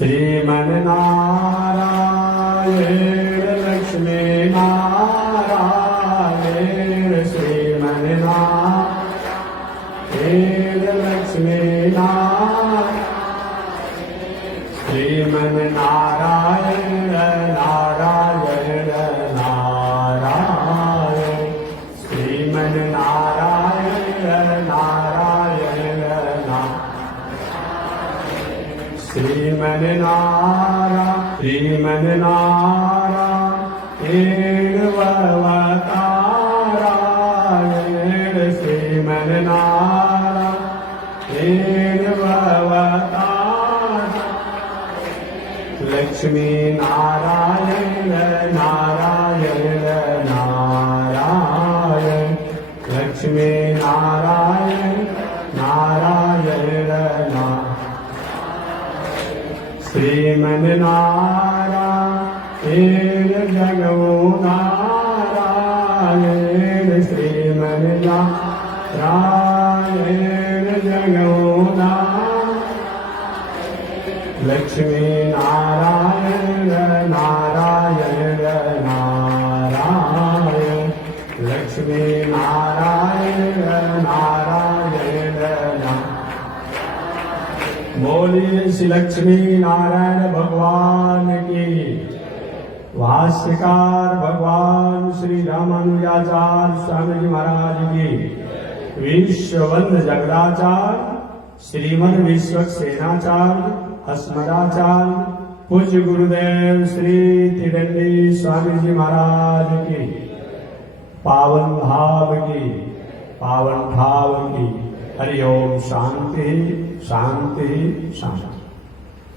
श्रीमन्नारायण लक्ष्मी नारायण श्रीमन्नारायण लक्ष्मी नारायण श्रीमन्नारायण नारायण नारायण श्रीमन्नारायण नारायण नारायण श्रीमन्नारायण भवतारायण श्रीमन्नारायण भवतारायण लक्ष्मी नारायण नारायण नारायण लक्ष्मी नारायण नारायण नारायण श्रीमन्नारायण जगो नारायण श्रीमन्नारायण जगो नारायण लक्ष्मी नारायण नारायण नारायण लक्ष्मी नारायण नारायण नारायण बोलिए श्री लक्ष्मी नारायण भगवान की। भाष्यकार भगवान श्री रामानुजाचार्य स्वामी जी महाराज की। विश्ववंद जगदाचार्य श्रीमद विश्वक्सेनाचार्य अस्मदाचार्य पूज्य गुरुदेव श्री त्रिदंडी स्वामी जी महाराज की पावन भाव की हरि ओम शांति शांति शांति।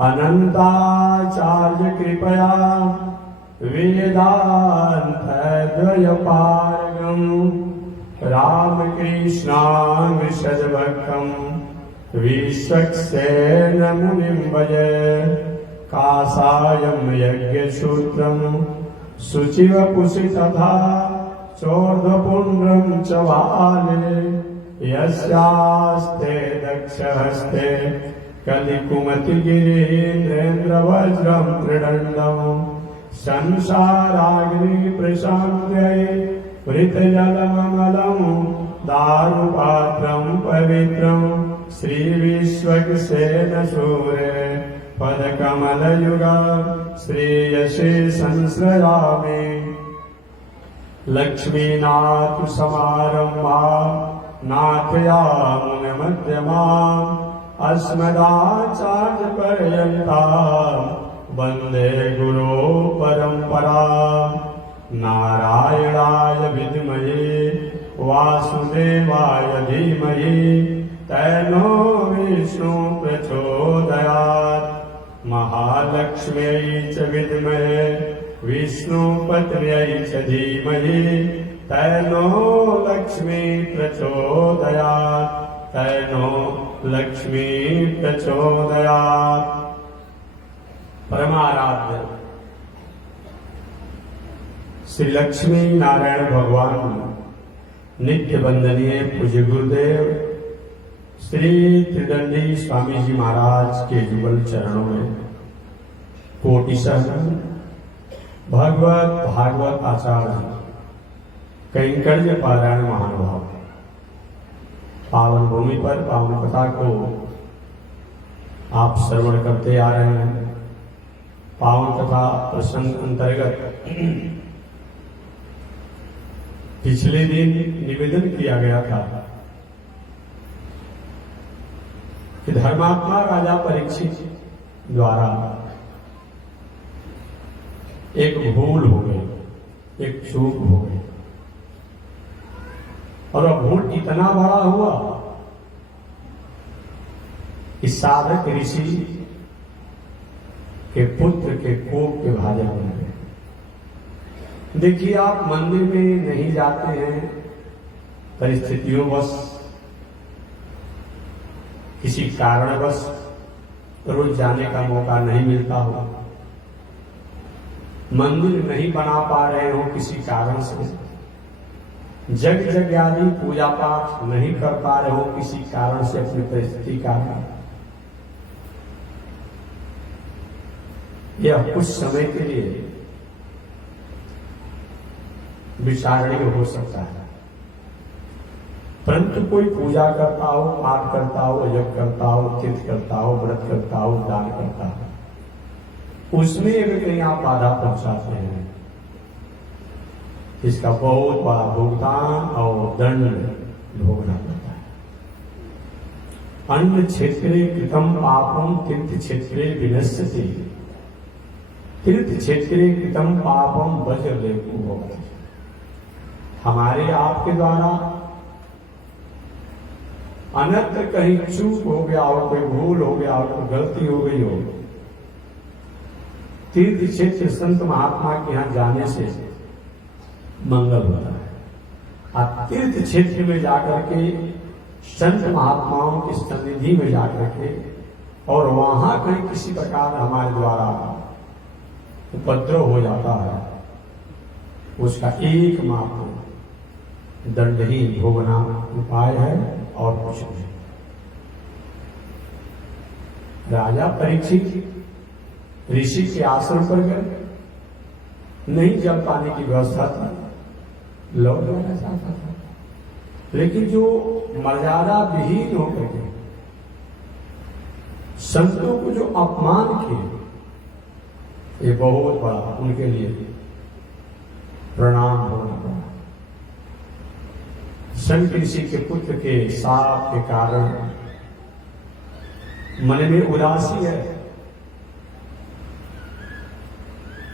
अनंताचार्य कृपया वेदांत द्वयपारगम रामकृष्णांग सद्भक्तम् विश्वक्सेन मुनिं भजे कासायं यज्ञसूत्रम् शुचिवपुषि तथा चोर्ध्वपुण्ड्रं च वाले यस्यास्ते दक्षहस्ते कलिकुमतिगिरीन्द्रेन्द्रवज्रं त्रिदण्डम् संसाराग्नि प्रशान्त्यै वृतजलममलम् दारुपात्रं पवित्रम् श्रीविश्वक्सेन सूरे पदकमलयुगा श्रेयसे संश्रयामि। लक्ष्मीनाथ समारम्भा नाथयामुनमध्यमा अस्मदाचार्यपर्यन्ता वन्दे गुरो परम्परा। नारायणाय विद्महे वासुदेवाय धीमहि तन्नो विष्णु प्रचोदयात्। महालक्ष्म्यै च विद्महे विष्णुपत्न्यै च धीमहि तन्नो लक्ष्मी प्रचोदयात् तन्नो लक्ष्मी प्रचोदयात्। परमाराध्य श्री लक्ष्मी नारायण भगवान नित्य वंदनीय पूज्य गुरुदेव श्री त्रिदंडी स्वामी जी महाराज के जुगल चरणों में कोटिशः भगवत भागवत आचार्य कैंकर्य पारायण महानुभाव पावन भूमि पर पावन कथा को आप श्रवण करते आ रहे हैं। पावन कथा प्रसंग अंतर्गत पिछले दिन निवेदन किया गया था कि धर्मात्मा राजा परीक्षित द्वारा एक भूल हो गई, एक चूक हो गई और वह भूल इतना बड़ा हुआ कि साधक ऋषि के पुत्र के कोप के भाजन बन गए। देखिए, आप मंदिर में नहीं जाते हैं, परिस्थितियों बस किसी कारणवश रोज जाने का मौका नहीं मिलता हो, मंदिर नहीं बना पा रहे हो किसी कारण से, जग आदि पूजा पाठ नहीं कर पा रहे हो किसी कारण से, अपनी परिस्थिति कारण, यह कुछ समय के लिए विचारणीय हो सकता है, परंतु कोई पूजा करता हो, पाठ करता हो, यज्ञ करता हो, तीर्थ करता हो, व्रत करता हो, दान करता हो, उसमें अगर कहीं आप बाधा पहुंचाते हैं, इसका बहुत बड़ा भुगतान और दंड भोगना पड़ता है। अन्न क्षेत्रे कृतम पापम तीर्थ क्षेत्रे विनश्यति, तीर्थ क्षेत्रे कृतम पापम वज्र लेपो भवति। हमारे आपके द्वारा अन्यत्र कहीं चूक हो गया हो, कोई भूल हो गया हो, कोई गलती हो गई हो, तीर्थ क्षेत्र संत महात्मा के यहां जाने से मंगल होता है। आप तीर्थ क्षेत्र में जाकर के संत महात्माओं की सन्निधि में जाकर के और वहां कहीं किसी प्रकार हमारे द्वारा उपद्रव हो जाता है, उसका एकमात्र दंड ही भोगना उपाय है और कुछ नहीं। राजा परीक्षित ऋषि के आश्रम पर गए, नहीं जल पाने की व्यवस्था थी, लौट जाना चाहता था, लेकिन जो मर्यादा विहीन होकर के संतों को जो अपमान किए, ये बहुत बड़ा उनके लिए प्रणाम होना पड़ा। संत ऋषि के पुत्र के शाप के कारण मन में उदासी है,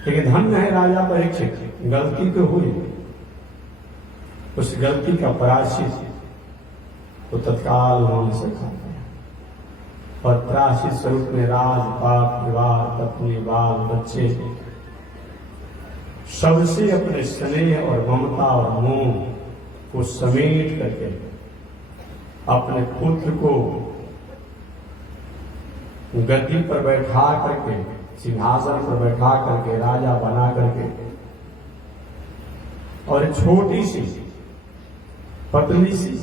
लेकिन धन्य है राजा परीक्षित, गलती तो हुई, उस गलती का प्रायश्चित तो तत्काल उन्होंने से खा लिया और प्रायश्चित स्वरूप में राजपाट, विवाह, पत्नी, बाल, बच्चे सबसे अपने स्नेह और ममता और मोह को समेट करके अपने पुत्र को गद्दी पर बैठा करके, सिंहासन पर बैठा करके, राजा बना करके, और एक छोटी सी पतली सी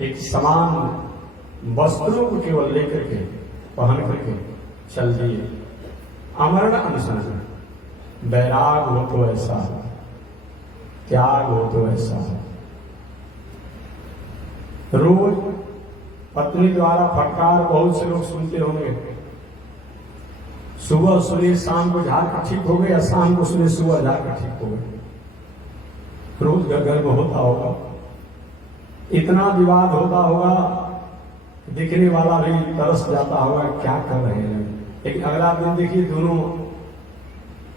एक समान वस्त्रों को केवल लेकर के पहन करके चल दिए। अमरण अनशन, वैराग हो तो ऐसा, त्याग हो तो ऐसा। रोज पत्नी द्वारा फटकार बहुत से लोग सुनते होंगे, सुबह सुने शाम को झाड़कर ठीक हो गए, या शाम को सुने सुबह झाड़कर ठीक हो गए। रोज घर में होता होगा, इतना विवाद होता होगा, दिखने वाला भी तरस जाता होगा, क्या कर रहे हैं। लेकिन अगला दिन देखिए दोनों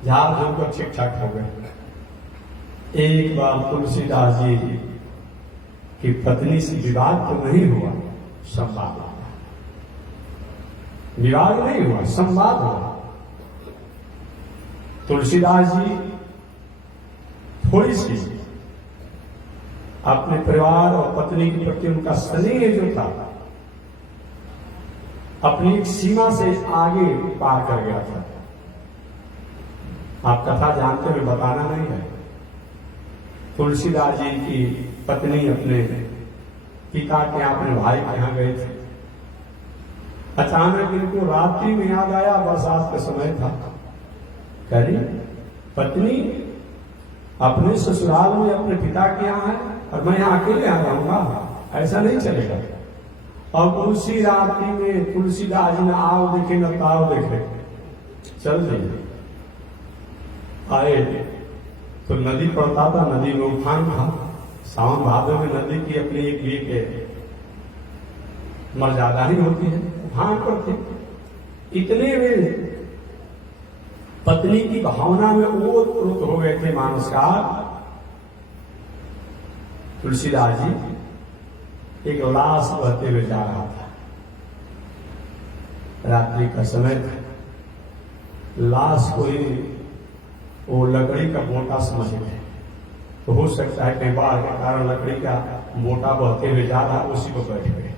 झाड़ झूम कर ठीक ठाक हो गए। एक बार तुलसीदास जी की पत्नी से विवाद तो नहीं हुआ, संवाद हुआ। विवाद नहीं हुआ, संवाद हुआ। तुलसीदास जी थोड़ी सी अपने परिवार और पत्नी के प्रति उनका स्नेह जो था, अपनी एक सीमा से आगे पार कर गया था। आप कथा जानते हुए बताना नहीं है। तुलसीदास जी की पत्नी अपने पिता के यहाँ, अपने भाई के यहाँ गए थे। अचानक इनको रात्रि में याद आया, बरसात का समय था, करी पत्नी अपने ससुराल में अपने पिता के यहाँ है और मैं यहाँ अकेले आ रहूंगा, ऐसा नहीं चलेगा। और उसी रात्रि में तुलसीदास जी ने आओ देखे न ताव देखे, चल दिए। आए तो नदी पड़ता था, नदी में उफान था। सावन भादों में नदी की अपनी एक मर्यादा ही होती है, उफान पर थे। इतने में पत्नी की भावना में ओत-प्रोत हो गए थे मानसकार। तुलसीदास जी एक लाश बहते हुए जा रहा था, रात्रि का समय था। लाश को ही वो लकड़ी का मोटा समझ गए, तो हो सकता है कहीं बाढ़ के कारण लकड़ी का मोटा बहते हुए जा रहा, उसी को बैठ गए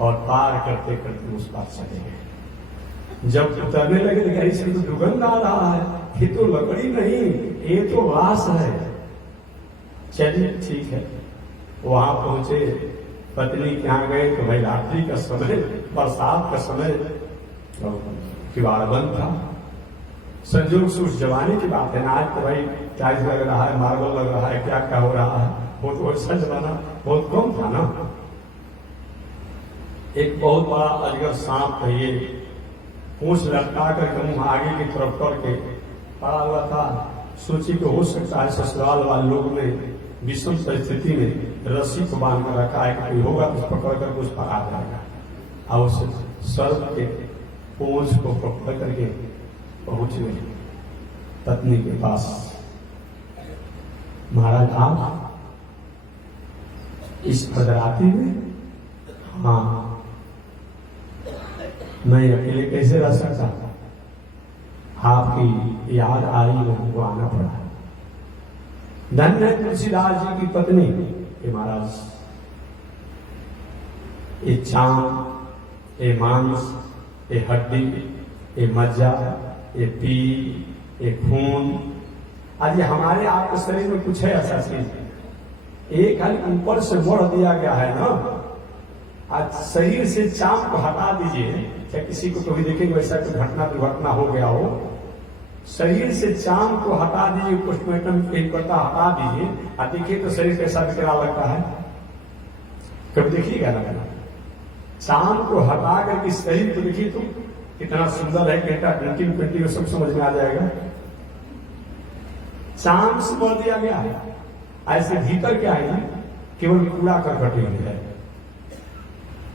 और पार करते करते उस पार चले गए। जब उतरने लगे तो इसमें तो दुर्गंध आ रहा है, ये तो लकड़ी नहीं, ये तो लाश है। चलिए ठीक है, वहां पहुंचे, पत्नी के यहाँ गए तो भाई रात्रि का समय, बरसात का समय, किवाड़ बंद था। संजोग से उस जमाने की बात है ना, आज तो भाई टाइल्स लग रहा है, मार्बल लग रहा है, क्या क्या हो रहा है, वो तो ऐसा जमाना बहुत कम था ना। एक बहुत बड़ा अजगर सांप कहिए, पूंछ लटका कर मुंह आगे की तरफ करके पड़ा हुआ था। सोची कि हो सकता है ससुराल वाले लोग ने विषम परिस्थिति में रस्सी को बांध कर रखा है, कोई होगा तो पकड़ कर कुछ पकड़ा जाएगा। और उस सर्प के पूंछ को पकड़ करके पहुंच गए पत्नी के पास। महाराज आप इस भद्राती में? हाँ, मैं अकेले कैसे रह सकता, आपकी याद आई, हमको आना पड़ा। धन्य है तुलसीदास जी की पत्नी कि महाराज ये चाम, ये मांस, ये हड्डी, ये मज्जा, ये पील, ये खून, आज ये हमारे आपके शरीर में कुछ है ऐसा चीज, एक खाली ऊपर से मोड़ दिया गया है ना। आज शरीर से चाम को हटा दीजिए, क्या किसी को कभी देखेंगे वैसा कोई घटना दुर्घटना हो गया हो, शरीर से चाम को हटा दीजिए, पोस्टमार्टम एक पत्ता हटा दीजिए और देखिए तो शरीर कैसा विकराल लगता है। कभी देखिएगा ना, चाम को हटा करके शरीर को देखिए तो कितना सुंदर है, कहता पेंटिंग पेंटिंग सब समझ में आ जाएगा। चाम से बोल दिया गया है, ऐसे भीतर क्या है, केवल कूड़ा करकट है।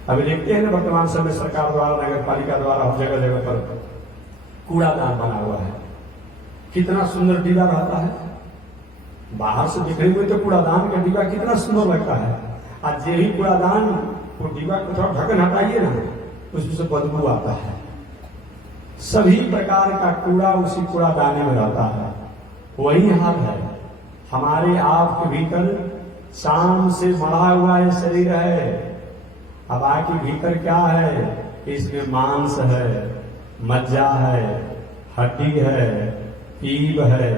अभी देखते हैं ना वर्तमान समय सरकार द्वारा, नगर पालिका द्वारा हर जगह जगह पर कूड़ादान बना हुआ है, कितना सुंदर डिब्बा रहता है। बाहर से दिखने में तो कूड़ादान का डिब्बा कितना सुंदर लगता है, आज यही कूड़ादान वो डिब्बा को थोड़ा ढक्कन हटाइए ना, उसमें से बदबू आता है। सभी प्रकार का कूड़ा उसी कूड़ादाने में रहता है। वही हाल है हमारे आप के भीतर, शाम से मरा हुआ ये शरीर है, अब आके भीतर क्या है, इसमें मांस है, मज्जा है, हड्डी है, पीप है,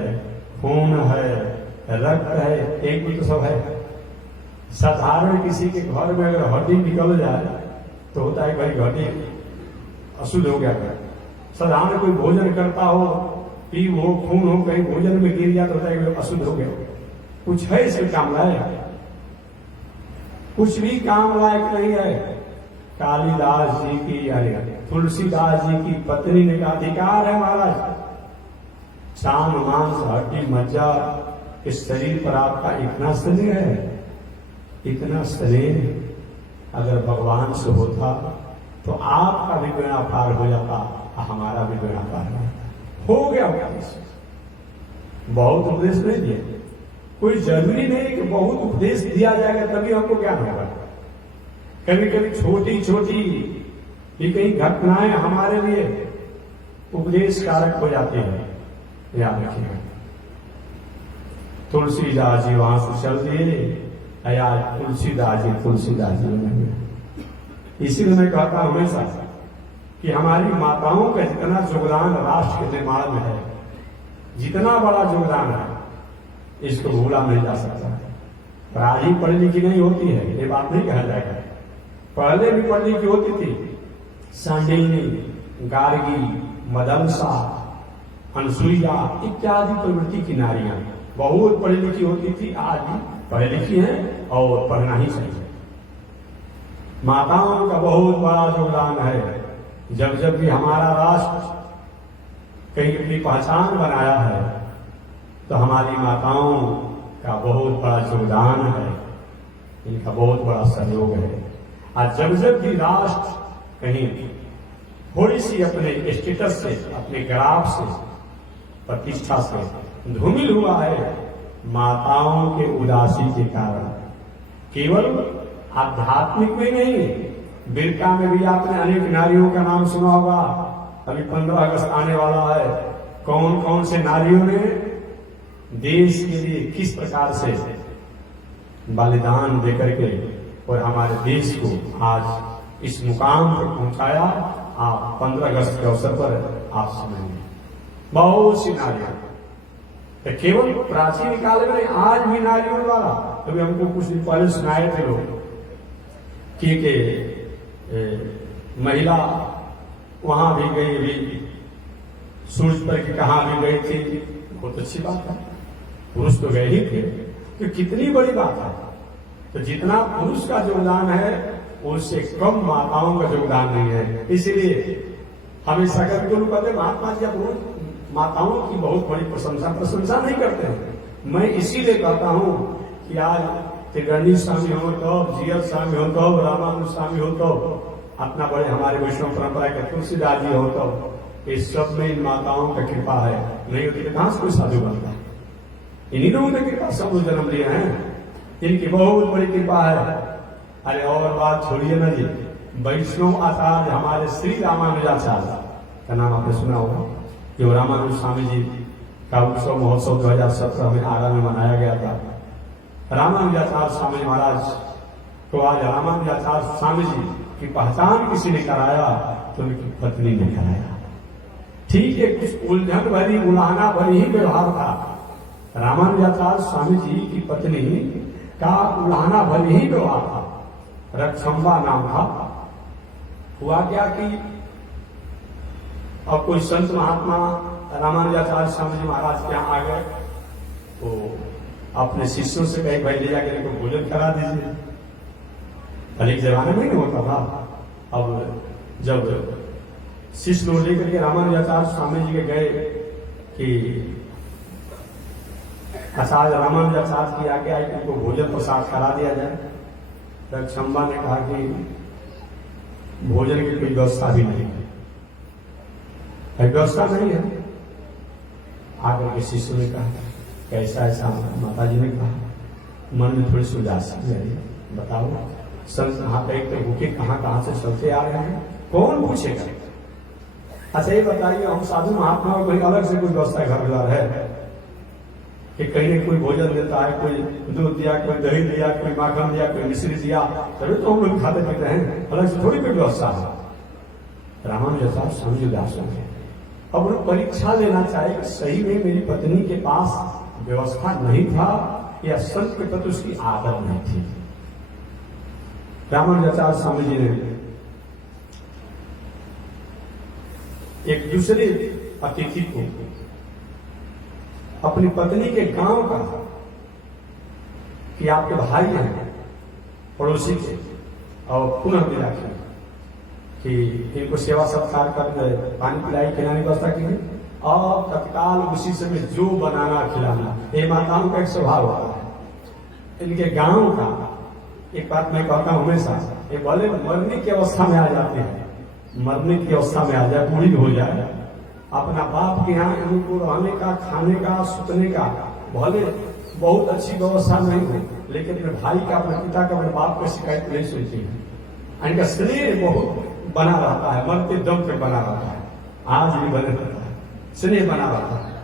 खून है, रक्त है, एक भी तो सब है। साधारण किसी के घर में अगर हड्डी निकल जाए तो होता है भाई हड्डी अशुद्ध हो गया। साधारण कोई भोजन करता हो, पीप हो, खून हो, कहीं भोजन में गिर जाता होता है अशुद्ध हो गया। कुछ है इसके काम लायक? कुछ भी काम लायक नहीं है। कालिदास जी की, अरे तुलसीदास जी की पत्नी ने कहा अधिकार है महाराज, चाम मांस हड्डी मज्जा इस शरीर पर आपका इतना स्नेह है, इतना स्नेह अगर भगवान से होता तो आपका भी बेड़ा पार हो जाता, हमारा भी बेड़ा पार हो गया। बहुत उपदेश नहीं दिए, कोई जरूरी नहीं कि बहुत उपदेश दिया जाएगा तभी हमको ज्ञान होगा। कभी कभी छोटी छोटी भी कई घटनाएं हमारे लिए उपदेश कारक हो जाती है, याद रखिएगा। तुलसीदास जी वहां से चल दिए, यार तुलसीदास जी बनेंगे। इसीलिए मैं कहता हूं हमेशा कि हमारी माताओं का जितना योगदान राष्ट्र के निर्माण में है, जितना बड़ा योगदान है, इसको भूला नहीं जा सकता। राजी पढ़ी लिखी नहीं होती है, ये बात नहीं कहा जाएगा। पहले भी पढ़ी लिखी होती थी, सांडिल्य, गार्गी, मदनसा, अनसुईया इत्यादि प्रवृत्ति की नारियां बहुत पढ़ी लिखी होती थी। आज भी पढ़ी लिखी है और पढ़ना ही चाहिए। माताओं का बहुत बड़ा योगदान है। जब जब भी हमारा राष्ट्र कहीं अपनी पहचान बनाया है तो हमारी माताओं का बहुत बड़ा योगदान है, इनका बहुत बड़ा सहयोग है। आज जब जब भी राष्ट्र कहीं थोड़ी सी अपने स्टेटस से, अपने ग्राफ से, प्रतिष्ठा से धूमिल हुआ है, माताओं के उदासी के कारण। केवल आध्यात्मिक में नहीं, बिरका में भी आपने अनेक नारियों का नाम सुना होगा। अभी 15 अगस्त आने वाला है, कौन कौन से नारियों ने देश के लिए किस प्रकार से बलिदान देकर के और हमारे देश को आज इस मुकाम पर पहुंचाया। आप 15 अगस्त के अवसर पर आप सुनेंगे बहुत सी नारियां, तो केवल प्राचीन काल में, आज भी नारियों द्वारा। अभी हमको कुछ दिन पहले सुनाए थे लोग कि महिला वहां भी गई, भी सूरज पर की कहां भी गई थी, बहुत अच्छी बात है। पुरुष तो गए ही थे, तो कितनी बड़ी बात है। तो जितना पुरुष का योगदान है उससे कम माताओं का योगदान नहीं है। इसीलिए हमेशा कभी लोग कहते महात्मा जी आप माताओं की बहुत बड़ी प्रशंसा नहीं करते हैं। मैं इसीलिए कहता हूं कि आज त्रिगर्णी स्वामी हो तो, जीएल स्वामी हो तो, रामानुज स्वामी हो तो, अपना बड़े हमारे वैष्णव परंपरा के तुलसीदास जी हो तो, इस सब में इन माताओं का कृपा है। नहीं होती तो कहां से कोई साधु बनता है? इन्हीं लोगों ने कृपा सब लोग जन्म लिए हैं, इनकी बहुत बड़ी कृपा है। अरे और बात छोड़िए ना जी, वैष्णव आचार्य हमारे श्री रामानुजाचार्य का नाम आपने सुना होगा, जो रामानुज स्वामी जी का उत्सव महोत्सव 2017 में आरा में मनाया गया था। रामानुजाचार्य स्वामी महाराज तो आज रामानुजाचार्य स्वामी जी की पहचान किसी ने कराया तो उनकी पत्नी ने कराया। ठीक है, कुछ उलझन भरी उलाहना भरी ही व्यवहार था। रामानुजाचार्य स्वामी जी की पत्नी का उलाहना भरी ही व्यवहार था। रक्षंबा नाम था। हुआ क्या कि अब कोई संत महात्मा रामानुजाचार्य स्वामी जी महाराज के यहाँ आ गए तो अपने शिष्यों से कहे भाई ले जाकर इनको भोजन करा दीजिए। पहले के जमाने में नहीं होता था। अब जब शिष्य लोग लेकर के रामानुजाचार्य स्वामी जी के गए कि आचार्य रामानुजाचार्य की आगे आई कि इनको भोजन प्रसाद करा दिया जाए, रक्षंबा ने कहा कि भोजन की कोई व्यवस्था भी नहीं है, व्यवस्था नहीं है। आकर के शिष्य ने कहा कैसा ऐसा? माता जी ने कहा, मन में थोड़ी सी उदासी है, बताओ संत यहाँ पे एक तो भूखे कहाँ से चलते आ रहे हैं, कौन पूछेगा? अच्छा ये बताइए, हम साधु महात्मा को कोई अलग से कोई व्यवस्था घर द्वार है कि कहीं कोई भोजन देता है, कोई दूध दिया, कोई दही दिया, कोई माखन दिया, कोई मिश्री दिया, तभी तो हम लोग खाते पीते हैं, अलग से थोड़ी कोई व्यवस्था है। रामानुजाचार्य स्वामी जी उदास है। अब उन्हें परीक्षा लेना चाहे कि सही में मेरी पत्नी के पास व्यवस्था नहीं था या संत के प्रति उसकी आदत नहीं थी। रामानुजाचार्य स्वामी जी ने एक दूसरे अतिथि को अपनी पत्नी के गांव का कि आपके भाई हैं पड़ोसी के, और पुनः मिला कि इनको सेवा सत्कार कर पानी पिलाई खिलाने की व्यवस्था की और तत्काल उसी समय जो बनाना खिलाना, ये माताओं का एक स्वभाव होता है। इनके गांव का एक बात मैं कहता हूं हमेशा, ये भले मरने की अवस्था में आ जाते हैं, मरने की अवस्था में आ जाए, बूढ़ी हो जाए, अपना बाप के यहाँ इनको रहने का, खाने का, सुतने का भले बहुत अच्छी व्यवस्था नहीं हो, लेकिन अपने भाई का, अपने पिता का, अपने बाप का शिकायत नहीं सुनती है। इनका स्नेह बहुत बना रहता है, मरते दम पे बना रहता है, आज भी बने रहता है, स्नेह बना रहता है।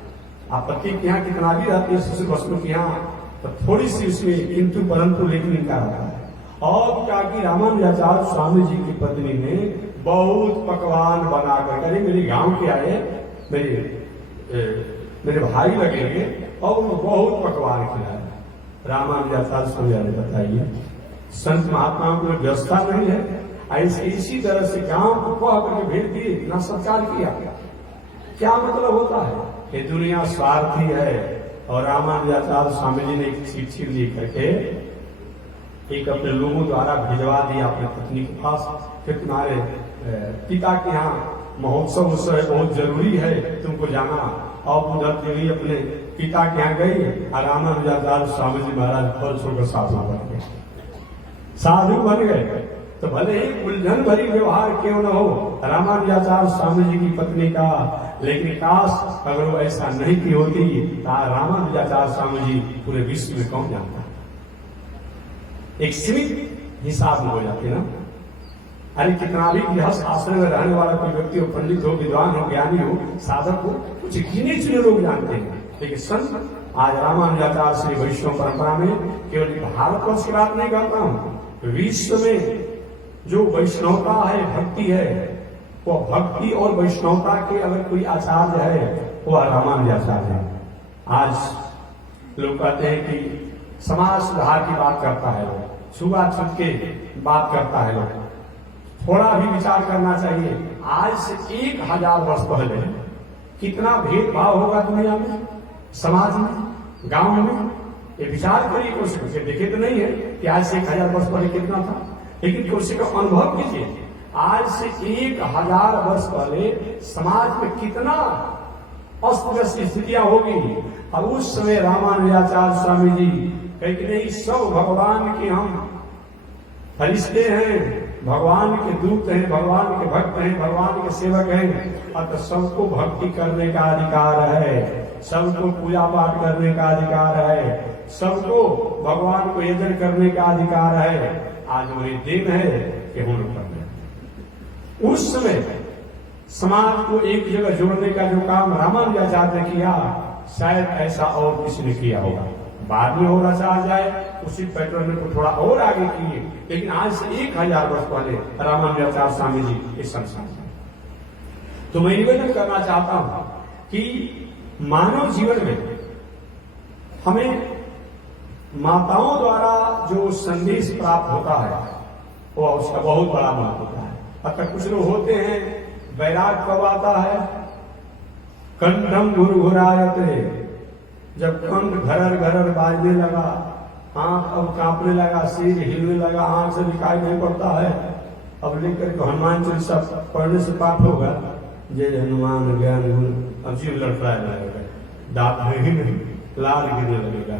आप पति के यहाँ कितना भी रहती है, ससुर भसुर के यहाँ, तो थोड़ी सी उसमें किंतु परंतु लेकिन इनका रहता है। और क्या कि रामानुजाचार्य स्वामी जी की पत्नी ने बहुत पकवान बनाकर, अरे मेरे गांव के आए, मेरे भाई लगेंगे, और उनको बहुत पकवान खिलाए। रामानुजाचार्य स्वामी जी ने बताइए, संत महात्माओं को व्यवस्था नहीं है, ऐसे इसी तरह से गांव को कह करके भेज दिए, ना सत्कार किया, क्या मतलब होता है? ये दुनिया स्वार्थी है। और रामानुजाचार्य स्वामी जी ने एक चिट्ठी लिख करके एक अपने लोगों द्वारा भिजवा दिया अपने पत्नी के पास कि तुम्हारे पिता के यहाँ महोत्सव उत्सव है, बहुत जरूरी है, तुमको जाना। और उधर देवी अपने पिता के यहाँ गई और रामानुजाचार्य स्वामी जी महाराज फल छोड़कर साधु बन गए, साधु बन गए। तो भले ही उलझन भरी व्यवहार क्यों न हो रामानुजाचार्य स्वामी जी की पत्नी का, लेकिन काश अगर वो ऐसा नहीं की होती तो रामानुजाचार्य स्वामी जी पूरे विश्व में कौन जानता, एक सीमित हिसाब में हो जाती ना। अरे कितना भी गृहस्थ आश्रम में रहने वाला कोई व्यक्ति हो, पंडित हो, विद्वान हो, ज्ञानी हो, साधक हो, कुछ गिने चुने लोग जानते हैं, लेकिन संत आज रामानुजाचार्य श्री वैष्णव परंपरा में केवल भारतवर्ष की बात नहीं करता हूं, विश्व में जो वैष्णवता है, भक्ति है, वो भक्ति और वैष्णवता के अगर कोई आचार्य है वो रामानुजाचार्य है। आज लोग कहते हैं कि समाज सुधार की बात करता है लोग, छुआछूत के बात करता है लोग, थोड़ा भी विचार करना चाहिए आज से 1000 वर्ष पहले कितना भेदभाव होगा दुनिया में, समाज में, गांव में। ये विचार करिए, कोशिश करके देखे तो नहीं है कि आज से 1000 वर्ष पहले कितना था, लेकिन कोशिश का अनुभव कीजिए। आज से 1000 वर्ष पहले समाज में कितना अस्त व्यस्त स्थितियां होगी। अब उस समय रामानुजाचार्य स्वामी जी कहे कि नहीं, सब भगवान के हम फरिश्ते हैं, भगवान के दूत हैं, भगवान के भक्त हैं, भगवान के सेवक हैं, अतः सबको भक्ति करने का अधिकार है, सबको पूजा पाठ करने का अधिकार है, सबको भगवान को यजन करने का अधिकार है। आज वही दिन है कि हम लोग करने। उस समय समाज को एक जगह जोड़ने का जो काम रामानुजाचार्य ने किया, शायद ऐसा और किसी ने किया होगा। बाद में होना चाह जाए उसी पैटर्न को थोड़ा और आगे किए, लेकिन आज से 1000 वर्ष पहले रामानुजाचार्य स्वामी जी इस संसार में। तो मैं निवेदन करना चाहता हूं कि मानव जीवन में हमें माताओं द्वारा जो संदेश प्राप्त होता है वो उसका बहुत बड़ा महत्व होता है। अतः कुछ लोग होते हैं, वैराग कब आता है, कंठम घुरघुरायते, जब कंठ घरर घरर बाजने लगा, आंख अब कांपने लगा, सिर हिलने लगा, आंख से दिखाई नहीं पड़ता है। अब लेकर के हनुमान चालीसा पढ़ने से पाठ होगा, जय हनुमान ज्ञान गुण, अब जीव लड़खड़ाने लगेगा, दांत ही नहीं, लाल गिरने लगेगा,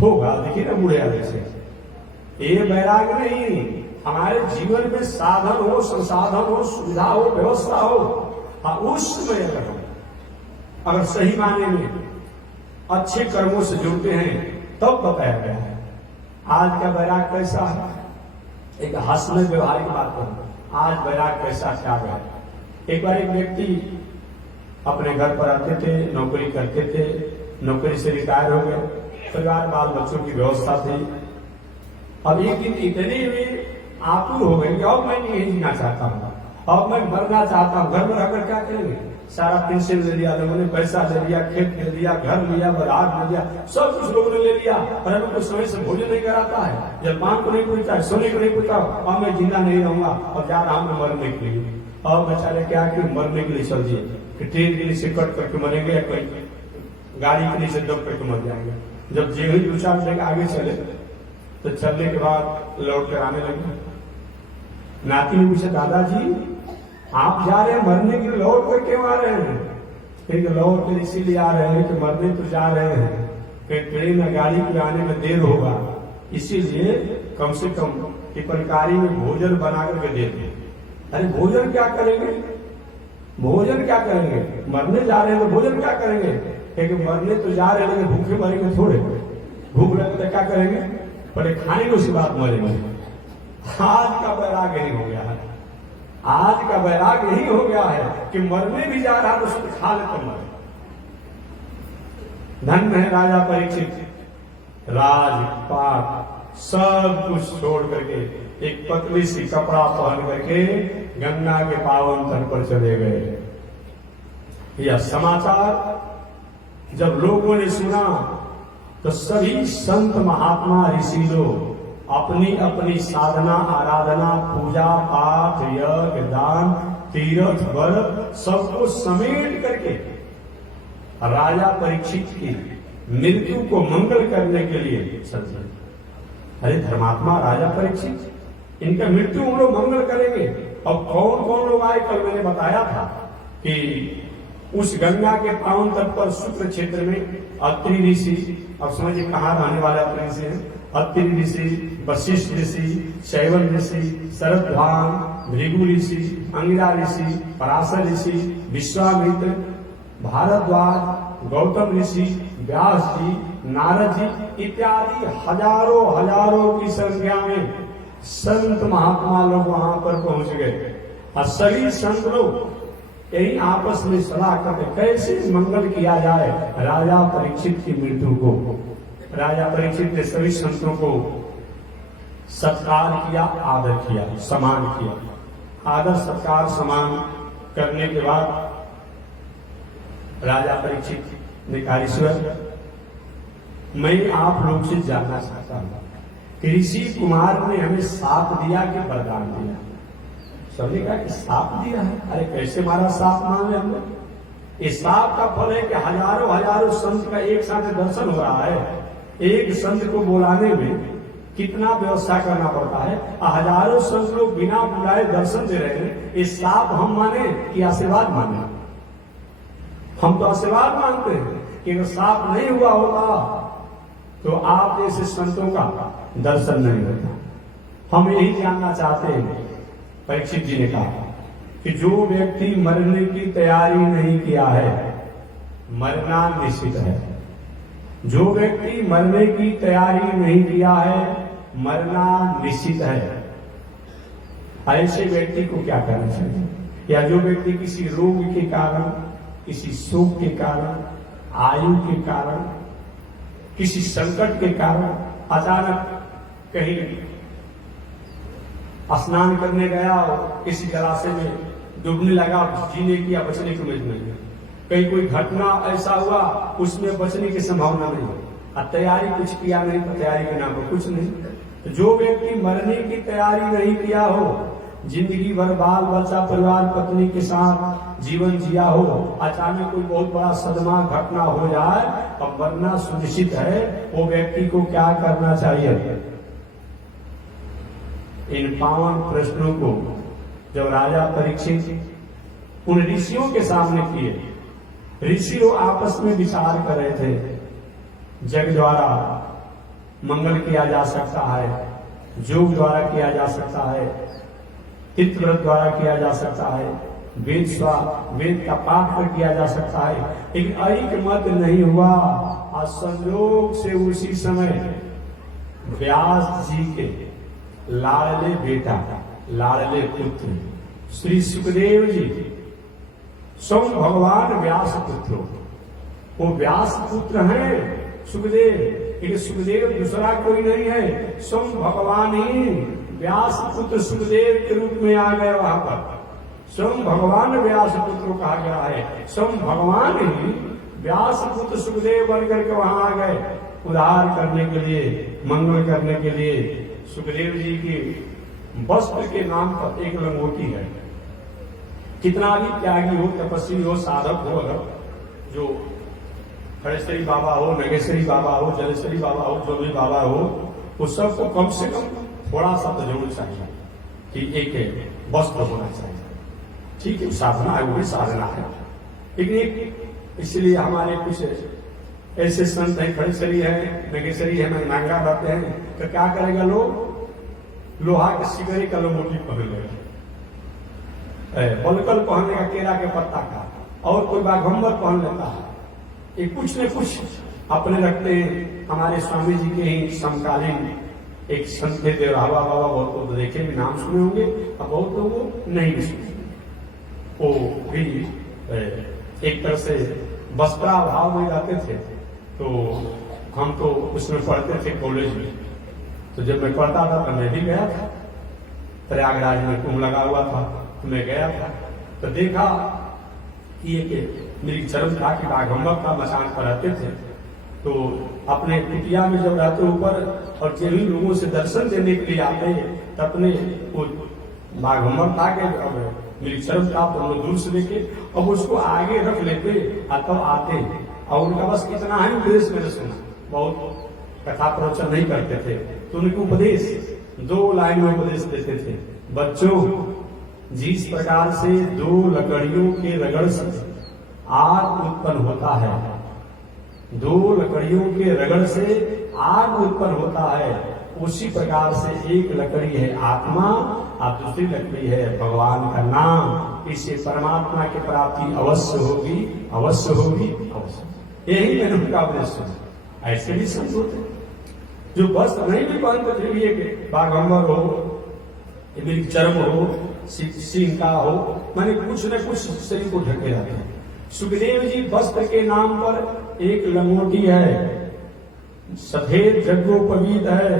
होगा। देखिए ना बूढ़े आदमी से, ये वैराग नहीं। हमारे जीवन में साधन हो, संसाधन हो, सुविधा हो, व्यवस्था हो, उस समय अगर सही मायने में अच्छे कर्मों से जुड़ते हैं तब बताया गया है। आज का वैराग कैसा है, एक हंसने व्यवहार की बात करूं, आज वैराग कैसा क्या गया। एक बार एक व्यक्ति अपने घर पर आते थे, नौकरी करते थे, नौकरी से रिटायर हो गए, परिवार बाल बच्चों की व्यवस्था थी। अब एक दिन इतने में आतुर हो गए कि अब मैं नहीं जीना चाहता हूँ, अब मैं मरना चाहता हूँ। घर में रहकर क्या करेंगे, सारा पेंशन ले लिया, लोगों ने पैसा ले लिया, खेत ले लिया, घर लिया, बारात ले लिया, सब कुछ लोगों ने ले लिया, और हमें कुछ समय से भोजन नहीं कराता है, जलपान को नहीं पूछता है, सोने को नहीं पूछता। अब मैं जिंदा नहीं रहूंगा, अब जा रहा हूं मरने के लिए। अब बेचारे क्या कि मरने के लिए चल दिए कि ट्रेन के नीचे कट करके मरेंगे या कोई गाड़ी के नीचे दब करके मर जाएंगे। जब जे ही 2-4 जगह आगे चले तो चलने के बाद लौट कर आने लगे। नाती ने पूछा, दादाजी आप जा रहे हैं मरने के लिए, लौट कर क्यों आ रहे हैं? फिर लौट कर इसीलिए आ रहे हैं कि मरने तो जा रहे हैं, फिर ट्रेन या गाड़ी के आने में देर होगा, इसीलिए कम से कम टिपनकारी में भोजन बना करके दे दें। अरे भोजन क्या करेंगे, भोजन क्या करेंगे, मरने जा रहे हैं तो भोजन क्या करेंगे? क्योंकि मरने तो जा रहे हैं लेकिन भूखे मरेंगे थोड़े, भूख लगे तो क्या करेंगे, पहले खाएंगे उसके बाद मरेंगे। आज का वैराग यही हो गया है, आज का वैराग यही हो गया है कि मरने भी जा रहा तो उसको खा ले तो मरे। धन्य है राजा परीक्षित, राजपाट सब कुछ छोड़ करके एक पतली सी कपड़ा पहन करके गंगा के पावन तट पर चले गए। यह समाचार जब लोगों ने सुना तो सभी संत महात्मा ऋषि लोग अपनी अपनी साधना, आराधना, पूजा पाठ, यज्ञ, दान, तीर्थ, व्रत सबको समेट करके राजा परीक्षित की मृत्यु को मंगल करने के लिए सज्जन। अरे धर्मात्मा राजा परीक्षित, इनका मृत्यु हम लोग मंगल करेंगे। अब कौन कौन लोग आए, कल मैंने बताया था कि उस गंगा के पावन तट पर शुक्ल क्षेत्र में अत्रि ऋषि, अब समझिए कहाँ रहने वाले अत्रि ऋषि हैं, अत्रि ऋषि, वशिष्ठ ऋषि, शैवन ऋषि, शरद्वान, भृगु ऋषि, अंगिरा ऋषि, पराशर ऋषि, विश्वामित्र, भारद्वाज, गौतम ऋषि, व्यास जी, नारद जी इत्यादि हजारों हजारों की संख्या में संत महात्मा लोग वहां पर पहुंच गए। और सभी संत लोग यही आपस में सलाह करते कैसे मंगल किया जाए राजा परीक्षित की मृत्यु को। राजा परीक्षित ने सभी संतों को सत्कार किया, आदर किया, सम्मान किया। आदर सत्कार सम्मान करने के बाद राजा परीक्षित ने कहा, ईश्वर मैं आप लोग से जानना चाहता हूं कि ऋषि कुमार ने हमें साथ दिया कि वरदान दिया। सबने कहा कि सांप दिया है। अरे कैसे मारा सांप मान ले हम लोग। इस सांप का फल है कि हजारों हजारों संत का एक साथ दर्शन हो रहा है। एक संत को बुलाने में कितना व्यवस्था करना पड़ता है, हजारों संत लोग बिना बुलाए दर्शन दे रहे हैं। इस सांप हम माने कि आशीर्वाद माने? हम तो आशीर्वाद मानते हैं कि अगर सांप नहीं हुआ होता तो आप जैसे संतों का दर्शन नहीं होता। हम यही जानना चाहते हैं। परीक्षित जी ने कहा कि जो व्यक्ति मरने की तैयारी नहीं किया है, मरना निश्चित है। जो व्यक्ति मरने की तैयारी नहीं किया है, मरना निश्चित है। ऐसे व्यक्ति को क्या करना चाहिए? या जो व्यक्ति किसी रोग के कारण, किसी शोक के कारण, आयु के कारण, किसी संकट के कारण अचानक कहीं स्नान करने गया और किसी जलाशय में डूबने लगा, जीने की या बचने की उम्मीद नहीं है। कहीं कोई घटना ऐसा हुआ उसमें बचने की संभावना नहीं है, तैयारी कुछ किया नहीं तो तैयारी के नाम पर कुछ नहीं। तो जो व्यक्ति मरने की तैयारी नहीं किया हो, जिंदगी भर बाल बच्चा परिवार पत्नी के साथ जीवन जिया हो, अचानक कोई बहुत बड़ा सदमा घटना हो जाए और मरना सुनिश्चित है, वो व्यक्ति को क्या करना चाहिए? इन पावन प्रश्नों को जब राजा परीक्षित उन ऋषियों के सामने किए, ऋषि लोग आपस में विचार कर रहे थे। जग द्वारा मंगल किया जा सकता है, योग द्वारा किया जा सकता है, तीर्थव्रत द्वारा किया जा सकता है, वेद का पाठ कर किया जा सकता है, लेकिन ऐक मत नहीं हुआ। और संयोग से उसी समय व्यास जी के लाडले बेटा, लाडले पुत्र श्री सुखदेव जी, स्वयं भगवान व्यास पुत्र, वो व्यास पुत्र हैं सुखदेव। लेकिन सुखदेव दूसरा कोई नहीं है, स्वयं भगवान ही व्यास पुत्र सुखदेव के रूप में आ गए। वहां पर स्वयं भगवान व्यास पुत्र कहा गया है, स्वयं भगवान ही व्यास पुत्र सुखदेव बनकर के वहां आ गए, उद्धार करने के लिए, मंगल करने के लिए। सुखदेव जी के वस्त्र के नाम पर एक लंगोटी है। कितना भी त्यागी हो, तपस्वी हो, साधक हो, अगर जो खड़ेश्वरी बाबा हो, नगेश्वरी बाबा हो, जलेश्वरी बाबा हो, जो भी बाबा हो, उस सबको कम से कम थोड़ा सा तो जरूर चाहिए कि एक वस्त्र होना चाहिए। ठीक है, साधना है, वो भी साधना है, लेकिन इसलिए हमारे कुछ ऐसे संत हैं, खड़ेश्वरी है, नगेश्वरी है, महंगा रहते हैं, तो क्या करेगा लोग? लोहा के सिगरे का लंगोटी पहन लेगा, बलकल पहन लेगा केला के पत्ता का, और कोई बाघंबर पहन लेता है। ये कुछ न कुछ अपने रखते हैं। हमारे स्वामी जी के ही समकालीन एक संत थे देवरावा बाबा, बहुत लोग देखे भी, नाम सुने होंगे, और बहुत लोग नहीं भी सुने। वो भी एक तरह से वस्त्राभाव में रहते थे। तो हम तो उसमें पढ़ते थे कॉलेज में, तो जब मैं पढ़ता था तो मैं भी गया था, प्रयागराज में कुंभ लगा हुआ था, तो मैं गया था, तो देखा कि एक मेरी चरण था कि बाघंबर का मचान पर रहते थे। तो अपने कुटिया में जब रहते ऊपर, और जिन लोगों से दर्शन देने के लिए आते, तो अपने वो बाघंबर था कि अब मेरी चरण था, तो हम लोग दूर से देखे, अब उसको आगे रख लेते, तब आते, और उनका बस इतना ही उपदेश मैंने सुना, बहुत कथा प्रवचन नहीं करते थे, तो उनके उपदेश 2 लाइन में उपदेश देते थे। बच्चों, जिस प्रकार से 2 लकड़ियों के रगड़ से आग उत्पन्न होता है, 2 लकड़ियों के रगड़ से आग उत्पन्न होता है, उसी प्रकार से एक लकड़ी है आत्मा और दूसरी लकड़ी है भगवान का नाम। इससे परमात्मा की प्राप्ति अवश्य होगी, अवश्य होगी, अवश्य। यही मैंने उनका उपदेश सुना। ऐसे भी संत होते जो बस नहीं भी पहनते थे, ये बाघंबर हो, मेरी चर्म हो, सिंह का हो, मैंने कुछ न कुछ शरीर को ढके रहते हैं। सुखदेव जी वस्त्र के नाम पर एक लंगोटी है, सफेद जग्गोपवीत है,